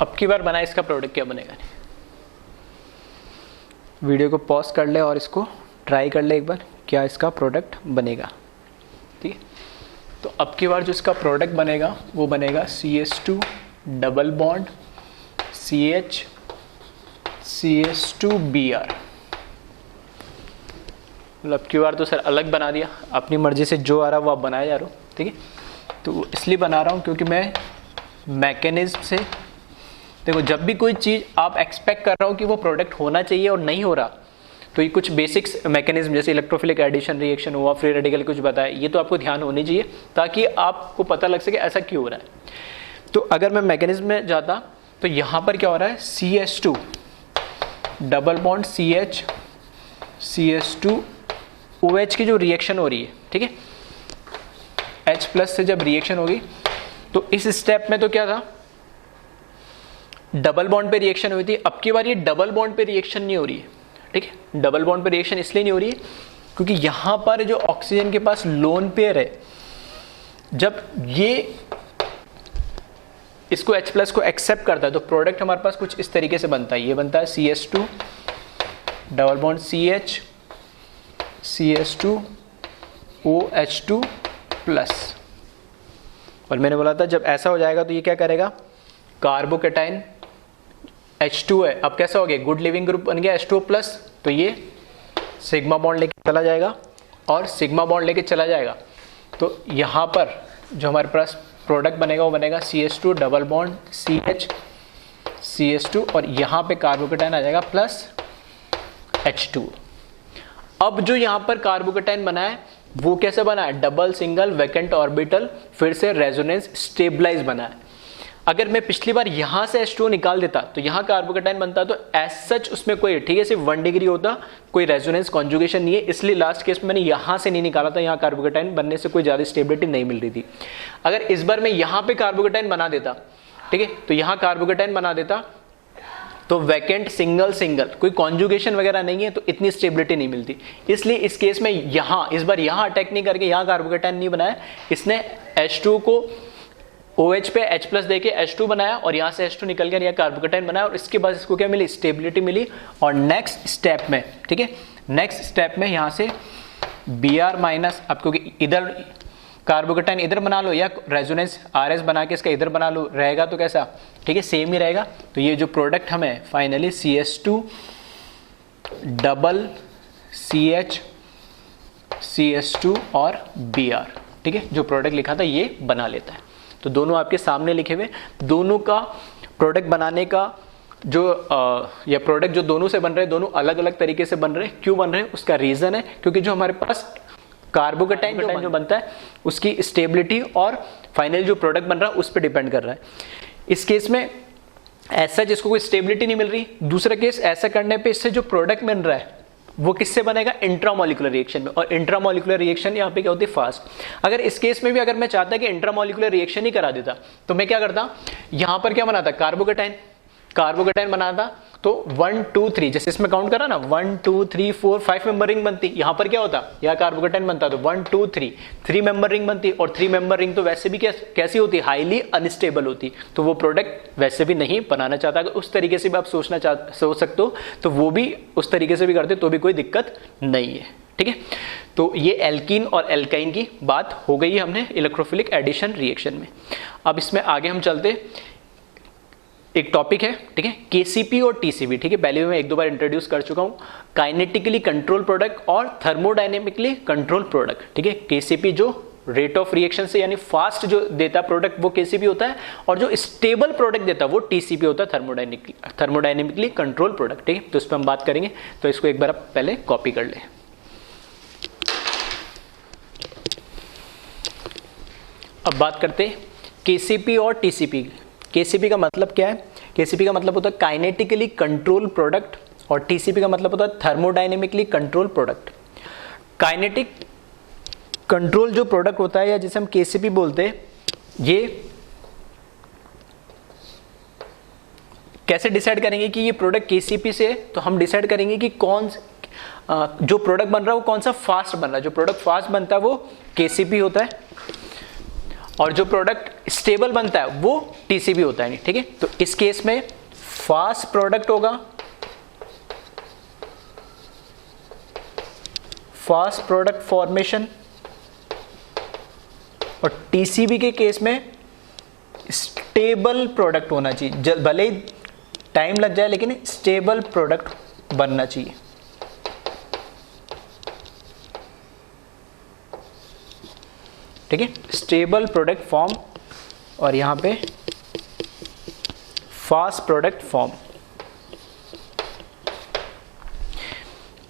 अब की बार बनाए इसका प्रोडक्ट क्या बनेगा। वीडियो को पॉज कर ले और इसको ट्राई कर ले एक बार, क्या इसका प्रोडक्ट बनेगा, ठीक है। तो अब की बार जो इसका प्रोडक्ट बनेगा वो बनेगा CH2 double bond CH CH2Br। मतलब अब की बार तो सर अलग बना दिया, अपनी मर्जी से जो आ रहा है वो आप बनाया जा रहे हो, ठीक है। तो इसलिए बना रहा हूँ क्योंकि मैं मैकेनिज्म से, देखो जब भी कोई चीज़ आप एक्सपेक्ट कर रहा हो कि वो प्रोडक्ट होना चाहिए और नहीं हो रहा, तो ये कुछ बेसिक्स मैकेनिज्म जैसे इलेक्ट्रोफिलिक एडिशन रिएक्शन हुआ, फ्री रेडिकल कुछ बताया, ये तो आपको ध्यान होनी चाहिए ताकि आपको पता लग सके ऐसा क्यों हो रहा है। तो अगर मैं मैकेनिज्म में जाता तो यहाँ पर क्या हो रहा है, CH2 double bond CH CH2OH की जो रिएक्शन हो रही है, ठीक है, H+ से जब रिएक्शन होगी तो इस स्टेप में तो क्या था, डबल बॉन्ड पे रिएक्शन हुई थी। अब की बार ये डबल बॉन्ड पे रिएक्शन नहीं हो रही है, ठीक है। डबल बॉन्ड पे रिएक्शन इसलिए नहीं हो रही है क्योंकि यहां पर जो ऑक्सीजन के पास लोन पेयर है, जब ये इसको H+ को एक्सेप्ट करता है तो प्रोडक्ट हमारे पास कुछ इस तरीके से बनता है, ये बनता है CH2 double bond CH CH2OH2+। और मैंने बोला था जब ऐसा हो जाएगा तो ये क्या करेगा, कार्बोकेटाइन H2 है, अब कैसा हो गया, गुड लिविंग ग्रुप बन गया H2+, तो ये सिग्मा बॉन्ड लेके चला जाएगा और सिग्मा बॉन्ड लेके चला जाएगा, तो यहाँ पर जो हमारे पास प्रोडक्ट बनेगा वो बनेगा CH2 double bond CH CH2 और यहाँ पे कार्बोकेटाइन आ जाएगा +H2। अब जो यहाँ पर कार्बोकेटाइन बना है वो कैसे बना है, डबल सिंगल वैकेंट ऑर्बिटल फिर से रेजोनेंस स्टेबलाइज बना है। अगर मैं पिछली बार यहाँ से H2 निकाल देता तो यहाँ कार्बोकेटाइन बनता, तो एज सच उसमें कोई, ठीक है, सिर्फ 1 डिग्री होता, कोई रेजोनेंस कॉन्जुगेशन नहीं है, इसलिए लास्ट केस में मैंने यहाँ से नहीं निकाला था, यहाँ कार्बोकेटाइन बनने से कोई ज़्यादा स्टेबिलिटी नहीं मिल रही थी। अगर इस बार मैं यहाँ पे कार्बोकेटाइन बना देता, ठीक है, तो यहाँ कार्बोकेटाइन बना देता तो वैकेंट सिंगल सिंगल, कोई कॉन्जुगेशन वगैरह नहीं है तो इतनी स्टेबिलिटी नहीं मिलती। इसलिए इस केस में यहाँ इस बार यहाँ अटैक नहीं करके यहाँ कार्बोकेटाइन नहीं बनाया, इसने H2 को OH पे H+ देके H2 बनाया और यहाँ से H2 निकल गया, यहाँ कार्बोकेटाइन बनाया और इसके बाद इसको क्या मिली, स्टेबिलिटी मिली। और नेक्स्ट स्टेप में, ठीक है, नेक्स्ट स्टेप में यहाँ से Br-, अब क्योंकि इधर कार्बोकेटाइन इधर बना लो या रेजोनेंस RS बना के इसका इधर बना लो, रहेगा तो कैसा, ठीक है, सेम ही रहेगा। तो ये जो प्रोडक्ट हमें finally CH2 double CH CH2 और Br, ठीक है, जो प्रोडक्ट लिखा था ये बना लेता है। तो दोनों आपके सामने लिखे हुए, दोनों का प्रोडक्ट बनाने का जो या प्रोडक्ट जो दोनों से बन रहे हैं, दोनों अलग अलग तरीके से बन रहे हैं। क्यों बन रहे हैं उसका रीजन है क्योंकि जो हमारे पास कार्बोकेटाइन जो बनता है उसकी स्टेबिलिटी और फाइनल जो प्रोडक्ट बन रहा है उस पर डिपेंड कर रहा है। इस केस में ऐसा जिसको कोई स्टेबिलिटी नहीं मिल रही। दूसरा केस, ऐसा करने पे इससे जो प्रोडक्ट मिल रहा है वो किससे बनेगा, इंट्रामोलिकुलर रिएक्शन में, और इंट्रामोलिकुलर रिएक्शन यहाँ पे क्या होती है, फास्ट। अगर इस केस में भी अगर मैं चाहता कि इंट्रामोलिकुलर रिएक्शन ही करा देता तो मैं क्या करता, यहाँ पर क्या बनाता, कार्बोकेटाइन बनाता। तो 1 2 3 जैसे इसमें काउंट करा ना, 1 2 3 4 5 मेंबर रिंग बनती। यहाँ पर क्या होता, यहाँ कार्बोकेटाइन बनता तो 1 2 3 मेंबर रिंग बनती, और 3 मेंबर रिंग तो वैसे भी कैसी होती, हाईली अनस्टेबल होती, तो वो प्रोडक्ट वैसे भी नहीं बनाना चाहता। अगर उस तरीके से भी आप सोच सकते हो तो वो भी उस तरीके से भी करते तो भी कोई दिक्कत नहीं है, ठीक है। तो ये एल्कीन और एल्काइन की बात हो गई है हमने इलेक्ट्रोफिलिक एडिशन रिएक्शन में। अब इसमें आगे हम चलते, एक टॉपिक है, ठीक है, केसीपी और टीसीपी, ठीक है, पहले भी मैं एक दो बार इंट्रोड्यूस कर चुका हूं। काइनेटिकली कंट्रोल प्रोडक्ट और थर्मोडायनेमिकली कंट्रोल प्रोडक्ट, ठीक है। केसीपी जो रेट ऑफ रिएक्शन से यानी फास्ट जो देता प्रोडक्ट वो केसीपी होता है, और जो स्टेबल प्रोडक्ट देता है वो टीसीपी होता है, थर्मोडायनेमिकली कंट्रोल प्रोडक्ट, ठीक है। तो इस पर हम बात करेंगे, तो इसको एक बार आप पहले कॉपी कर लें। अब बात करते हैं केसीपी और टीसीपी। केसीपी का मतलब क्या है, केसीपी का मतलब होता है काइनेटिकली कंट्रोल प्रोडक्ट, और टीसीपी का मतलब होता है thermodynamically control product. Kinetic control जो प्रोडक्ट होता है या जिसे हम केसीपी बोलते हैं, ये कैसे डिसाइड करेंगे कि ये प्रोडक्ट केसीपी से है, तो हम डिसाइड करेंगे कि कौन जो प्रोडक्ट बन रहा है वो कौन सा फास्ट बन रहा है। जो प्रोडक्ट फास्ट बनता है वो केसीपी होता है, और जो प्रोडक्ट स्टेबल बनता है वो टीसीपी होता है, ठीक है। तो इस केस में फास्ट प्रोडक्ट होगा, फास्ट प्रोडक्ट फॉर्मेशन, और टीसीबी के केस में स्टेबल प्रोडक्ट होना चाहिए, भले ही टाइम लग जाए लेकिन स्टेबल प्रोडक्ट बनना चाहिए, ठीक है, स्टेबल प्रोडक्ट फॉर्म, और यहां पे फास्ट प्रोडक्ट फॉर्म।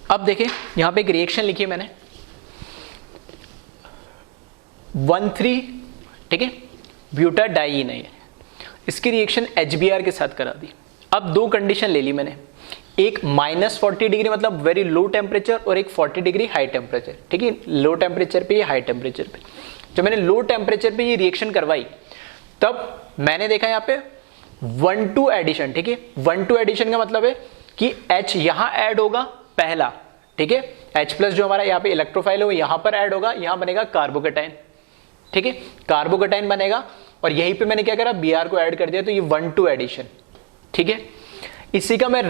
अब देखें यहां पे एक रिएक्शन लिखी है मैंने 1,3, ठीक है, ब्यूटाडाइईन है, इसकी रिएक्शन HBr के साथ करा दी। अब दो कंडीशन ले ली मैंने, एक -40 डिग्री मतलब वेरी लो टेम्परेचर, और एक 40 डिग्री हाई टेम्परेचर, ठीक है, लो टेम्परेचर पे या हाई टेम्परेचर पे। जब मैंने लो टेम्परेचर पे ये रिएक्शन करवाई तब मैंने देखा यहाँ पे 1,2 एडिशन, ठीक है। 1,2 एडिशन का मतलब है कि H यहां ऐड होगा पहला, ठीक है, H+ जो हमारा यहाँ पे इलेक्ट्रोफाइल है वो यहां पर ऐड होगा, यहां बनेगा कार्बोकेटाइन, ठीक है, कार्बोकेटाइन बनेगा, और यहीं पे मैंने क्या करा, Br को ऐड कर दिया, तो ये 1,2 एडिशन, ठीक है। इसी का मैं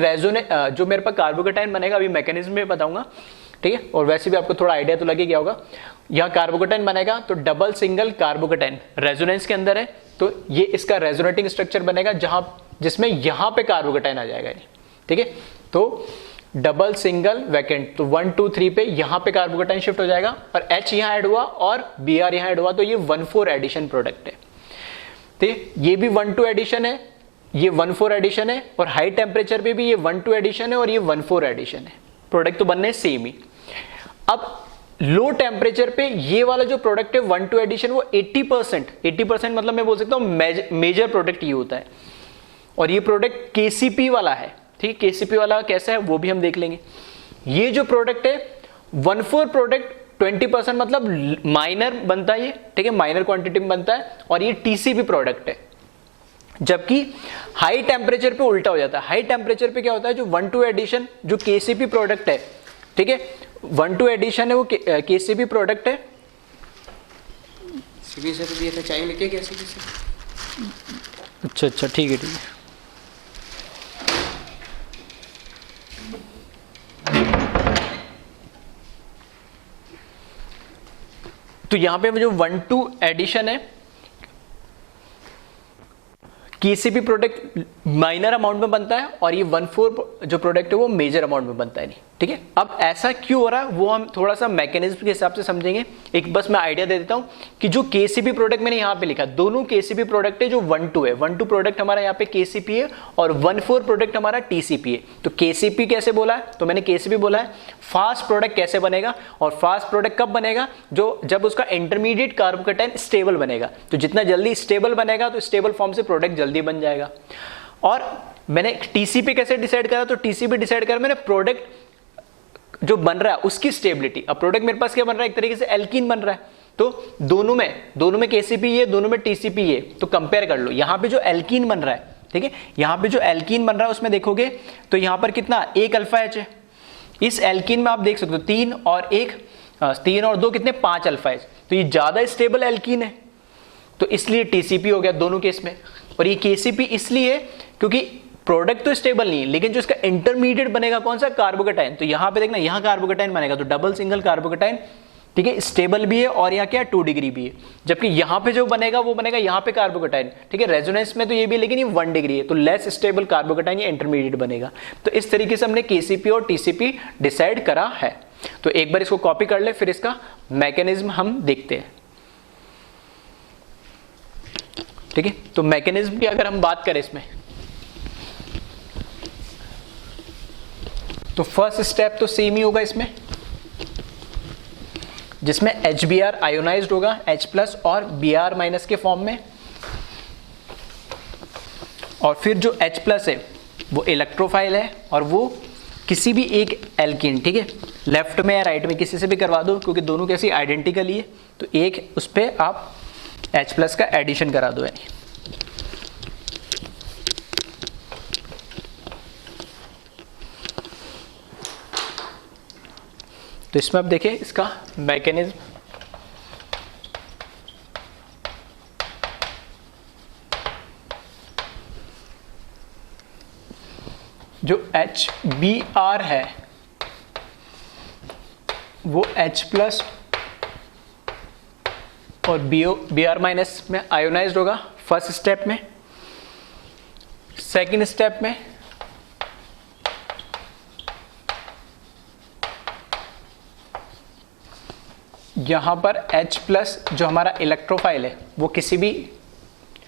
जो मेरे पास कार्बोकेटाइन बनेगा अभी मैकेनिज्म में बताऊंगा, ठीक है, और वैसे भी आपको थोड़ा आइडिया तो लगे क्या होगा। यहाँ कार्बोकेटाइन बनेगा तो डबल सिंगल कार्बोकेटाइन रेजोनेंस के अंदर है, तो ये इसका रेजोनेटिंग स्ट्रक्चर बनेगा जिसमें यहाँ पे कार्बोकेटाइन आ जाएगा, ठीक है। तो डबल सिंगल वैकेंट, तो 1 2 3 पे यहाँ पे कार्बोकेटाइन शिफ्ट हो जाएगा, और H यहाँ ऐड हुआ और Br यहाँ ऐड हुआ, तो ये 1,4 एडिशन प्रोडक्ट है। तो ये भी 1,2 एडिशन है, ये 1,4 एडिशन है, और हाई टेम्परेचर पे भी ये 1,2 एडिशन है और ये 1,4 एडिशन है। प्रोडक्ट तो बनने सेम ही। अब लो टेम्परेचर पे ये वाला जो प्रोडक्ट है 1,2 एडिशन वो 80% मतलब मैं बोल सकता हूँ मेजर प्रोडक्ट ये होता है, और ये प्रोडक्ट केसीपी वाला है, ठीक है। केसीपी वाला कैसा है वो भी हम देख लेंगे। ये जो प्रोडक्ट है 1,4 प्रोडक्ट 20% मतलब माइनर बनता है ये, ठीक है, माइनर क्वांटिटी में बनता है, और ये टीसीपी प्रोडक्ट है। जबकि हाई टेम्परेचर पे उल्टा हो जाता है। हाई टेम्परेचर पे क्या होता है, जो 1,2 एडिशन जो केसीपी प्रोडक्ट है, ठीक है, 1,2 एडिशन है वो केसीपी प्रोडक्ट है। सीबी से तो दिया था, चाहिए लेके केसीपी से। अच्छा ठीक है, ठीक है। तो यहां पे जो 1,2 एडिशन है केसीपी प्रोडक्ट माइनर अमाउंट में बनता है, और ये 1,4 जो प्रोडक्ट है वो मेजर अमाउंट में बनता है, नहीं, ठीक है। अब ऐसा क्यों हो रहा है वो हम थोड़ा सा मैकेनिज्म के हिसाब से समझेंगे। एक बस मैं आइडिया दे देता हूं कि जो केसीपी प्रोडक्ट मैंने यहाँ पे लिखा, दोनों केसीपी प्रोडक्ट है जो 1,2 है। 1,2 प्रोडक्ट हमारा यहाँ पे केसीपी है और 1,4 प्रोडक्ट हमारा टीसीपी है। तो केसीपी कैसे बोला है, तो मैंने केसीपी बोला है। फास्ट प्रोडक्ट कैसे बनेगा, और फास्ट प्रोडक्ट कब बनेगा, जब उसका इंटरमीडिएट कार्बोकेटाइन स्टेबल बनेगा। तो जितना जल्दी स्टेबल बनेगा तो स्टेबल फॉर्म से प्रोडक्ट जल्दी बन जाएगा। और मैंने टीसीपी कैसे डिसाइड करा, तो टीसीपी डिसाइड करा मैंने प्रोडक्ट जो बन रहा है उसकी स्टेबिलिटी। अब प्रोडक्ट मेरे पास क्या बन रहा है, एक तरीके से एल्कीन बन रहा है, तो दोनों में केसीपी ये, दोनों में टीसीपी ये, तो कंपेयर कर लो। यहां पे जो एल्कीन बन रहा है, ठीक है, यहां पे जो एल्कीन बन रहा है उसमें देखोगे तो यहां पर कितना, एक अल्फा एच है। इस एल्कीन में आप देख सकते हो 3 और 2 कितने, 5 अल्फा एच, तो ये ज्यादा स्टेबल एल्कीन है, तो इसलिए टीसीपी हो गया दोनों केस में। और ये केसीपी इसलिए क्योंकि प्रोडक्ट तो स्टेबल नहीं है, लेकिन जो इसका इंटरमीडिएट बनेगा कौन सा, कार्बोकेटाइन, तो यहां पे देखना यहां कार्बोकेटाइन बनेगा, तो डबल सिंगल कार्बोकेटाइन, ठीक है, स्टेबल भी है और यहाँ क्या 2 डिग्री भी है। जबकि यहाँ पे जो बनेगा वो बनेगा यहाँ पे कार्बोकेटाइन, ठीक है, रेजोनेंस में तो ये भी, लेकिन ये 1 डिग्री है, तो लेस स्टेबल कार्बोकेटाइन ये इंटरमीडिएट बनेगा। तो इस तरीके से हमने केसीपी और टीसीपी डिसाइड करा है। तो एक बार इसको कॉपी कर ले, फिर इसका मैकेनिज्म हम देखते हैं, ठीक है। तो मैकेनिज्म की अगर हम बात करें इसमें, तो फर्स्ट स्टेप तो सेम ही होगा इसमें, जिसमें HBr आयोनाइज्ड होगा H+ और Br- के फॉर्म में, और फिर जो H+ है वो इलेक्ट्रोफाइल है और वो किसी भी एक एल्कीन, ठीक है, लेफ्ट में या राइट में किसी से भी करवा दो, क्योंकि दोनों कैसी आइडेंटिकल ही है, तो एक उस पर आप H+ का एडिशन करा दो यानी। तो इसमें आप देखिए इसका मैकेनिज्म, जो HBr है वो H+ और Br- में आयोनाइज्ड होगा फर्स्ट स्टेप में। सेकंड स्टेप में यहां पर H+ जो हमारा इलेक्ट्रोफाइल है वो किसी भी,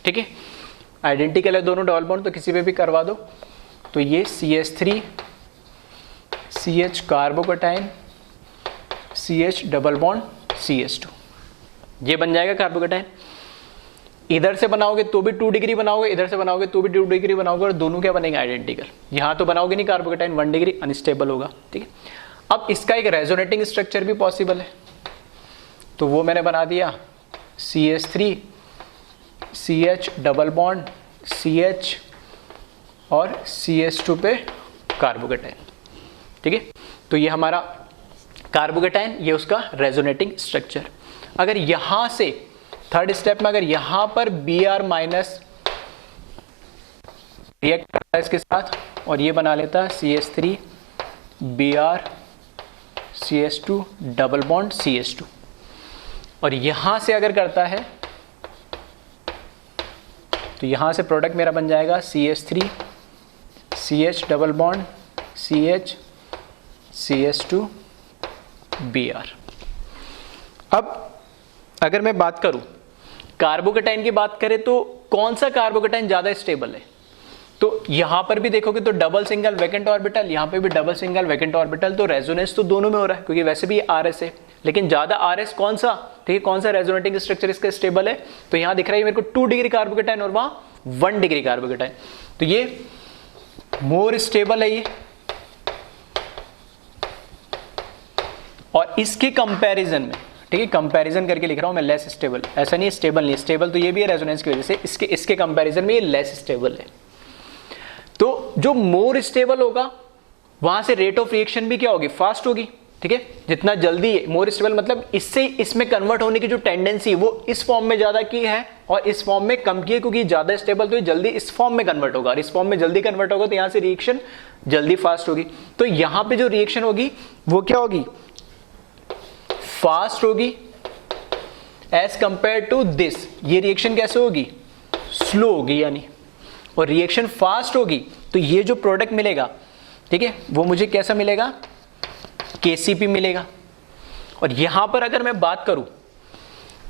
ठीक है, आइडेंटिकल है दोनों डबल बॉन्ड, तो किसी पे भी करवा दो, तो ये CH3 CH carbocation CH double bond CH2, ये बन जाएगा कार्बोकेटाइन। इधर से बनाओगे तो भी 2 डिग्री बनाओगे, इधर से बनाओगे तो भी 2 डिग्री बनाओगे, और दोनों क्या बनेंगे, आइडेंटिकल। यहां तो बनाओगे नहीं कार्बोकेटाइन, 1 डिग्री अनस्टेबल होगा, ठीक है। अब इसका एक रेजोनेटिंग स्ट्रक्चर भी पॉसिबल है, तो वो मैंने बना दिया CH3 CH double bond CH और CH2 पे कार्बोकेटाइन, ठीक है। तो ये हमारा कार्बोकेटाइन, ये उसका रेजोनेटिंग स्ट्रक्चर। अगर यहां से थर्ड स्टेप में अगर यहां पर Br- रिएक्ट करता है इसके साथ और ये बना लेता है CH3 Br CH2 double bond CH2, और यहां से अगर करता है तो यहां से प्रोडक्ट मेरा बन जाएगा CH3 CH double bond CH CH2 Br। अब अगर मैं बात करूं कार्बोकेटाइन की बात करें तो कौन सा कार्बोकेटाइन ज्यादा स्टेबल है, तो यहां पर भी देखोगे तो डबल सिंगल वैकेंट ऑर्बिटल, यहां पे भी डबल सिंगल वैकेंट ऑर्बिटल, तो रेजोनेंस तो दोनों में हो रहा है क्योंकि वैसे भी RS है, लेकिन ज्यादा RS कौन सा, ठीक है, कौन सा रेजोनेटिंग स्ट्रक्चर इसका स्टेबल है, तो यहां दिख रहा है मेरे को 2 डिग्री कार्बोकेटाइन और वहां 1 डिग्री कार्बोकेटाइन, तो ये मोर स्टेबल है ये। और इसके कंपैरिजन में, ठीक है, कंपैरिजन करके लिख रहा हूं मैं, लेस स्टेबल, ऐसा नहीं स्टेबल नहीं, स्टेबल तो ये भी है रेजोनेंस की वजह से, इसके कंपैरिजन में ये लेस स्टेबल है। तो जो मोर स्टेबल होगा वहां से रेट ऑफ रिएक्शन भी क्या होगी, फास्ट होगी, ठीक है, जितना जल्दी मोर स्टेबल मतलब इससे इसमें कन्वर्ट होने की जो टेंडेंसी वो इस फॉर्म में ज्यादा की है और इस फॉर्म में कम की है, क्योंकि ज्यादा स्टेबल तो ये जल्दी इस फॉर्म में कन्वर्ट होगा, और इस फॉर्म में जल्दी कन्वर्ट होगा तो यहां से रिएक्शन जल्दी फास्ट होगी। तो यहां पे जो रिएक्शन होगी वो क्या होगी, फास्ट होगी एज कंपेयर टू दिस। ये रिएक्शन कैसे होगी, स्लो होगी यानी, और रिएक्शन फास्ट होगी तो ये जो प्रोडक्ट मिलेगा, ठीक है, वो मुझे कैसा मिलेगा, केसीपी मिलेगा। और यहां पर अगर मैं बात करूं,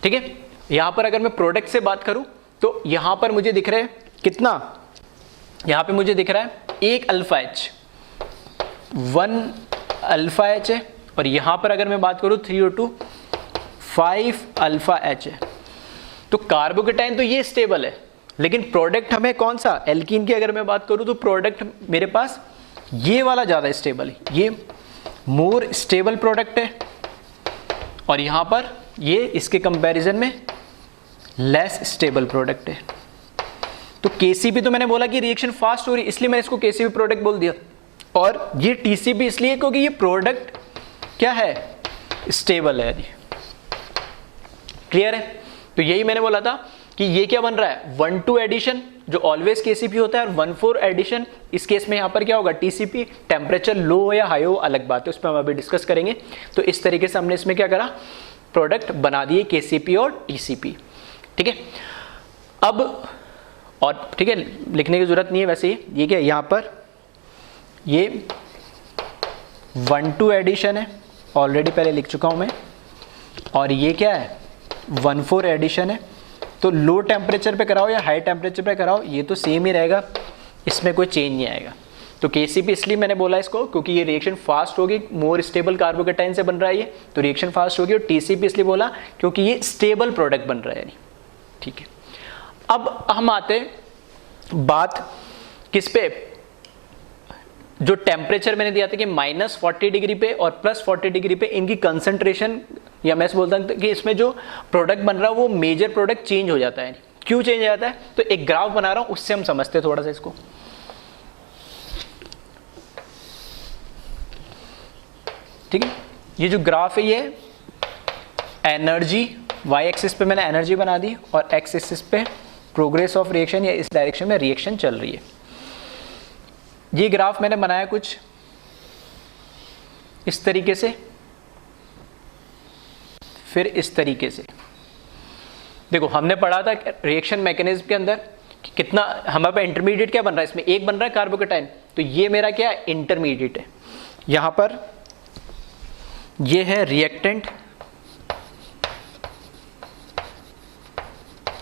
ठीक है, यहां पर अगर मैं प्रोडक्ट से बात करूं तो यहां पर मुझे दिख रहा है कितना, यहां पे मुझे दिख रहा है 1 अल्फा H, 1 अल्फा H है, और यहां पर अगर मैं बात करूं 3 और 2 5 अल्फा H है। तो कार्बोकेटाइन तो ये स्टेबल है लेकिन प्रोडक्ट हमें कौन सा, एल्कीन की अगर मैं बात करूं तो प्रोडक्ट मेरे पास ये वाला ज्यादा स्टेबल है, ये मोर स्टेबल प्रोडक्ट है, और यहां पर ये इसके कंपैरिजन में लेस स्टेबल प्रोडक्ट है। तो केसीपी तो मैंने बोला कि रिएक्शन फास्ट हो रही है, इसलिए मैं इसको केसीपी प्रोडक्ट बोल दिया, और ये टीसीपी इसलिए क्योंकि ये प्रोडक्ट क्या है, स्टेबल है। क्लियर है? तो यही मैंने बोला था कि ये क्या बन रहा है, 1-2 एडिशन जो ऑलवेज केसीपी होता है, और 1-4 एडिशन इस केस में यहां पर क्या होगा, टीसीपी। टेम्परेचर लो हो या हाई हो अलग बात है, उस पर हम अभी डिस्कस करेंगे। तो इस तरीके से हमने इसमें क्या करा, प्रोडक्ट बना दिए केसीपी और टीसीपी। ठीक है, अब और ठीक है, लिखने की जरूरत नहीं है वैसे ही, ये क्या यहां पर ये 1-2 एडिशन है, ऑलरेडी पहले लिख चुका हूं मैं, और ये क्या है 1-4 एडिशन है। तो लो टेम्परेचर पे कराओ या हाई टेम्परेचर पे कराओ ये तो सेम ही रहेगा, इसमें कोई चेंज नहीं आएगा। तो केसीपी इसलिए मैंने बोला इसको क्योंकि ये रिएक्शन फास्ट होगी, मोर स्टेबल कार्बोकेटाइन से बन रहा है ये, तो रिएक्शन फास्ट होगी। और टीसीपी इसलिए बोला क्योंकि ये स्टेबल प्रोडक्ट बन रहा है। ठीक है, अब हम आते बात किस पे, जो टेम्परेचर मैंने दिया था कि -40 डिग्री पे और +40 डिग्री पे इनकी कंसंट्रेशन, या मैं बोलता हूं कि इसमें जो प्रोडक्ट बन रहा है वो मेजर प्रोडक्ट चेंज हो जाता है। क्यों चेंज हो जाता है, तो एक ग्राफ बना रहा हूं उससे हम समझते हैं थोड़ा सा इसको। ठीक है, ये जो ग्राफ है ये एनर्जी, y एक्सिस पे मैंने एनर्जी बना दी और x एक्सिस पे प्रोग्रेस ऑफ रिएक्शन, या इस डायरेक्शन में रिएक्शन चल रही है। ये ग्राफ मैंने बनाया कुछ इस तरीके से, फिर इस तरीके से। देखो हमने पढ़ा था रिएक्शन मैकेनिज्म के अंदर कि कितना हमारे पास इंटरमीडिएट क्या बन रहा है, इसमें एक बन रहा है कार्बोकेटाइन, तो ये मेरा क्या है, इंटरमीडिएट है। यहां पर ये है रिएक्टेंट,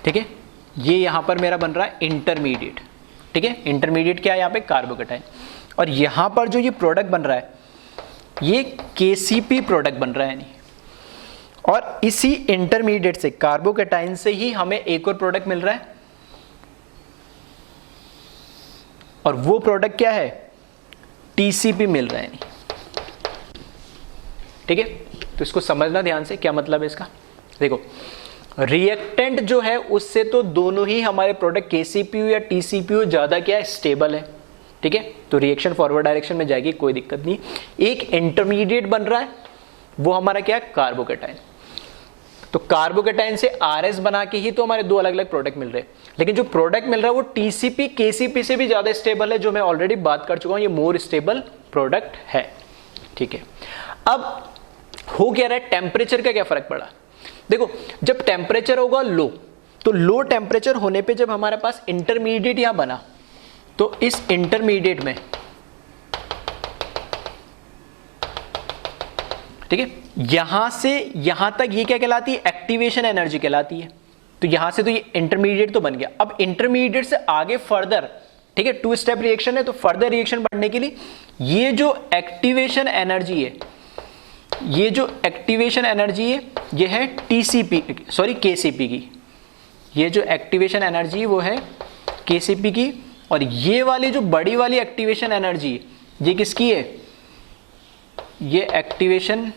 ठीक है, ये यहां पर मेरा बन रहा है इंटरमीडिएट। ठीक है, इंटरमीडिएट क्या है यहाँ पे, कार्बोकेटाइन। और यहां पर जो ये प्रोडक्ट बन रहा है ये केसीपी प्रोडक्ट बन रहा है नहीं, और इसी इंटरमीडिएट से कार्बोकेटाइन से ही हमें एक और प्रोडक्ट मिल रहा है, और वो प्रोडक्ट क्या है, टीसीपी मिल रहा है नहीं। ठीक है, तो इसको समझना ध्यान से, क्या मतलब है इसका। देखो रिएक्टेंट जो है उससे तो दोनों ही हमारे प्रोडक्ट केसीपीयू या टीसीपीयू ज्यादा क्या है, स्टेबल है। ठीक है, तो रिएक्शन फॉरवर्ड डायरेक्शन में जाएगी, कोई दिक्कत नहीं। एक इंटरमीडिएट बन रहा है, वो हमारा क्या है, कार्बोकेटाइन। तो कार्बोकेटाइन से आरएस बना के ही तो हमारे दो अलग अलग प्रोडक्ट मिल रहे हैं, लेकिन जो प्रोडक्ट मिल रहा है वो टीसीपी केसीपी से भी ज्यादा स्टेबल है, जो मैं ऑलरेडी बात कर चुका हूं, ये मोर स्टेबल प्रोडक्ट है। ठीक है, अब हो क्या रहा है, टेम्परेचर का क्या फर्क पड़ा। देखो जब टेम्परेचर होगा लो, तो लो टेम्परेचर होने पे जब हमारे पास इंटरमीडिएट यहां बना, तो इस इंटरमीडिएट में, ठीक है, यहां से यहां तक ये क्या कहलाती है, एक्टिवेशन एनर्जी कहलाती है। तो यहां से तो ये इंटरमीडिएट तो बन गया। अब इंटरमीडिएट से आगे फर्दर, ठीक है, 2 स्टेप रिएक्शन है, तो फर्दर रिएक्शन बढ़ने के लिए ये जो एक्टिवेशन एनर्जी है, ये जो एक्टिवेशन एनर्जी है ये है टीसीपी, सॉरी केसीपी की। ये जो एक्टिवेशन एनर्जी है वो है केसीपी की, और ये वाली जो बड़ी वाली एक्टिवेशन एनर्जी ये किसकी है, ये एक्टिवेशन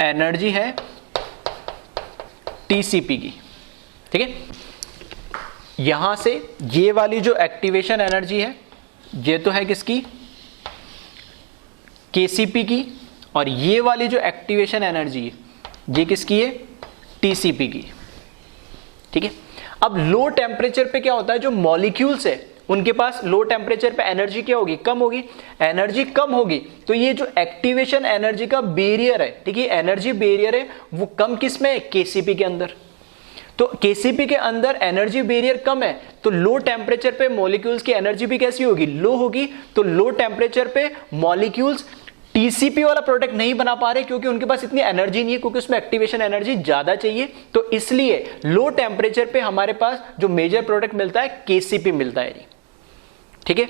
एनर्जी है टीसीपी की। ठीक है, यहां से ये वाली जो एक्टिवेशन एनर्जी है ये तो है किसकी, केसीपी की, और ये वाली जो एक्टिवेशन एनर्जी है ये किसकी है, टीसीपी की। ठीक है, अब लो टेम्परेचर पे क्या होता है, जो मॉलिक्यूल्स है उनके पास लो टेम्परेचर पे एनर्जी क्या होगी, कम होगी। एनर्जी कम होगी तो ये जो एक्टिवेशन एनर्जी का बैरियर है, ठीक है, एनर्जी बैरियर है वो कम किस में है, केसीपी के अंदर। तो केसीपी के अंदर एनर्जी बैरियर कम है, तो लो टेम्परेचर पे मॉलिक्यूल्स की एनर्जी भी कैसी होगी, लो होगी। तो लो टेम्परेचर पे मॉलिक्यूल्स टीसीपी वाला प्रोडक्ट नहीं बना पा रहे क्योंकि उनके पास इतनी एनर्जी नहीं है, क्योंकि उसमें एक्टिवेशन एनर्जी ज्यादा चाहिए। तो इसलिए लो टेम्परेचर पे हमारे पास जो मेजर प्रोडक्ट मिलता है केसीपी मिलता है। ठीक है,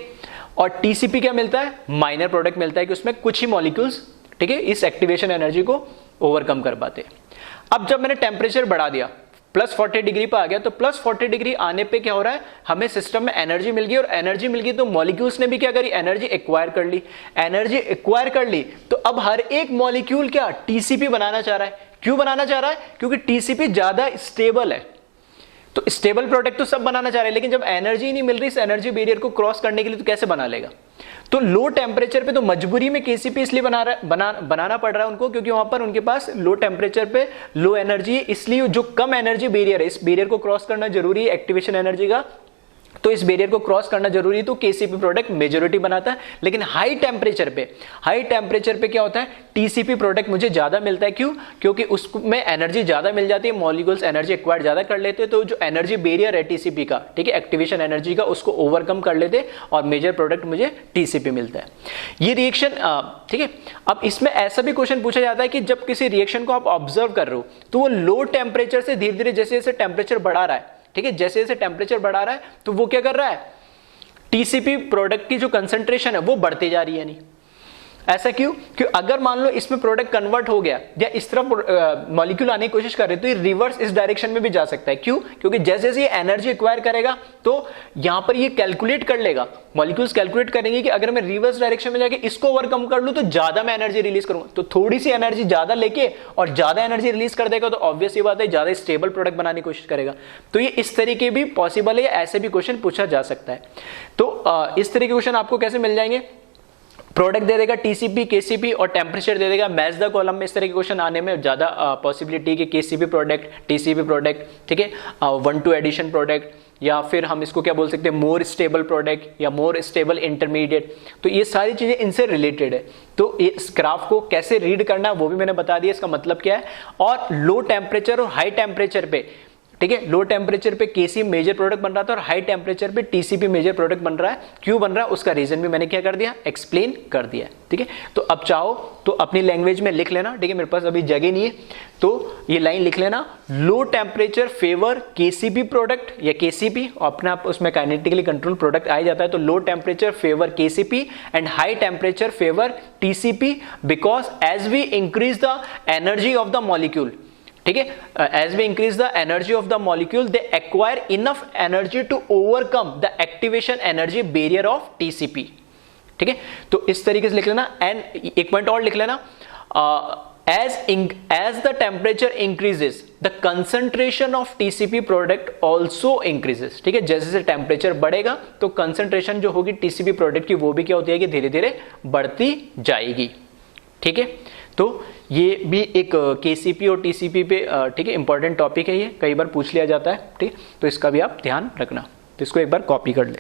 और टीसीपी क्या मिलता है, माइनर प्रोडक्ट मिलता है कि उसमें कुछ ही मॉलिक्यूल्स, ठीक है, इस एक्टिवेशन एनर्जी को ओवरकम कर पाते। अब जब मैंने टेम्परेचर बढ़ा दिया प्लस 40 डिग्री पे आ गया, तो प्लस 40 डिग्री आने पे क्या हो रहा है, हमें सिस्टम में एनर्जी मिल गई, और एनर्जी मिल गई तो मॉलिक्यूल्स ने भी क्या करी, एनर्जी एक्वायर कर ली। एनर्जी एक्वायर कर ली तो अब हर एक मॉलिक्यूल क्या टीसीपी बनाना चाह रहा है। क्यों बनाना चाह रहा है, क्योंकि टीसीपी ज्यादा स्टेबल है। तो स्टेबल प्रोडक्ट तो सब बनाना चाह रहे हैं, लेकिन जब एनर्जी नहीं मिल रही इस एनर्जी बैरियर को क्रॉस करने के लिए, तो कैसे बना लेगा। तो लो टेम्परेचर पे तो मजबूरी में केसीपी इसलिए बनाना पड़ रहा है उनको, क्योंकि वहां पर उनके पास लो टेम्परेचर पे लो एनर्जी है, इसलिए जो कम एनर्जी बैरियर है, इस बैरियर को क्रॉस करना जरूरी है एक्टिवेशन एनर्जी का, तो इस बैरियर को क्रॉस करना जरूरी है, तो केसीपी प्रोडक्ट मेजॉरिटी बनाता है। लेकिन हाई टेम्परेचर पे क्या होता है, टीसीपी प्रोडक्ट मुझे ज्यादा मिलता है। क्यों, क्योंकि उसमें एनर्जी ज्यादा मिल जाती है, मॉलिक्यूल्स एनर्जी एक्वायर ज्यादा कर लेते हैं, तो जो एनर्जी बैरियर है टीसीपी का, ठीक है, एक्टिवेशन एनर्जी का, उसको ओवरकम कर लेते और मेजर प्रोडक्ट मुझे टीसीपी मिलता है। ये रिएक्शन, ठीक है। अब इसमें ऐसा भी क्वेश्चन पूछा जाता है कि जब किसी रिएक्शन को आप ऑब्जर्व कर रहे हो, तो वो लो टेम्परेचर से धीरे धीरे जैसे जैसे टेम्परेचर बढ़ा रहा है, ठीक है, जैसे जैसे टेम्परेचर बढ़ा रहा है, तो वो क्या कर रहा है, टीसीपी प्रोडक्ट की जो कंसंट्रेशन है वो बढ़ती जा रही है। नहीं, ऐसा क्यों, क्योंकि अगर मान लो इसमें प्रोडक्ट कन्वर्ट हो गया या इस तरफ मॉलिक्यूल आने की कोशिश कर रहे हैं, तो ये रिवर्स इस डायरेक्शन में भी जा सकता है। क्यों, क्योंकि जैसे जैसे ये एनर्जी एक्वायर करेगा तो यहां पर ये कैलकुलेट कर लेगा, मॉलिक्यूल्स कैलकुलेट करेंगे कि अगर मैं रिवर्स डायरेक्शन में जाके इसको ओवरकम कर लूं तो ज्यादा मैं एनर्जी रिलीज करूंगा। तो थोड़ी सी एनर्जी ज्यादा लेके और ज्यादा एनर्जी रिलीज कर देगा, तो ऑब्वियस ये बात है ज्यादा स्टेबल प्रोडक्ट बनाने की कोशिश करेगा। तो ये इस तरीके भी पॉसिबल है, ऐसे भी क्वेश्चन पूछा जा सकता है। तो इस तरह के क्वेश्चन आपको कैसे मिल जाएंगे, प्रोडक्ट दे देगा टीसीपी, केसीपी और टेम्परेचर दे देगा, मैच द कॉलम में इस तरह के क्वेश्चन आने में ज्यादा पॉसिबिलिटी कि केसीपी प्रोडक्ट, टीसीपी प्रोडक्ट, ठीक है, 1-2 एडिशन प्रोडक्ट, या फिर हम इसको क्या बोल सकते हैं, मोर स्टेबल प्रोडक्ट या मोर स्टेबल इंटरमीडिएट। तो ये सारी चीजें इनसे रिलेटेड है। तो इस ग्राफ को कैसे रीड करना है वो भी मैंने बता दिया, इसका मतलब क्या है। और लो टेम्परेचर और हाई टेम्परेचर पे, ठीक है, लो टेम्परेचर पे केसी मेजर प्रोडक्ट बन रहा था और हाई टेम्परेचर पे टीसीपी मेजर प्रोडक्ट बन रहा है। क्यों बन रहा है उसका रीजन भी मैंने क्या कर दिया, एक्सप्लेन कर दिया, ठीक है। तो अब चाहो तो अपनी लैंग्वेज में लिख लेना, ठीक है, मेरे पास अभी जगह नहीं है, तो ये लाइन लिख लेना, लो टेम्परेचर फेवर केसीपी प्रोडक्ट या केसीपी, अपने आप उसमें काइनेटिकली कंट्रोल प्रोडक्ट आ जाता है, तो low temperature favour KCP and high temperature favour TCP, because as we increase the energy of the molecule, ठीक है, as we increase the energy of the molecule they acquire enough energy to overcome the activation energy barrier of TCP, ठीक है। तो इस तरीके से लिख लेना। एंड एक पॉइंट और लिख लेना, as the temperature increases the concentration of TCP product also increases, ठीक है, जैसे जैसे टेम्परेचर बढ़ेगा तो कंसंट्रेशन जो होगी टीसीपी प्रोडक्ट की वो भी क्या होती है कि धीरे धीरे बढ़ती जाएगी, ठीक है। तो ये भी एक केसीपी और टीसीपी पे, ठीक है, इंपॉर्टेंट टॉपिक है, ये कई बार पूछ लिया जाता है, ठीक, तो इसका भी आप ध्यान रखना। तो इसको एक बार कॉपी कर ले।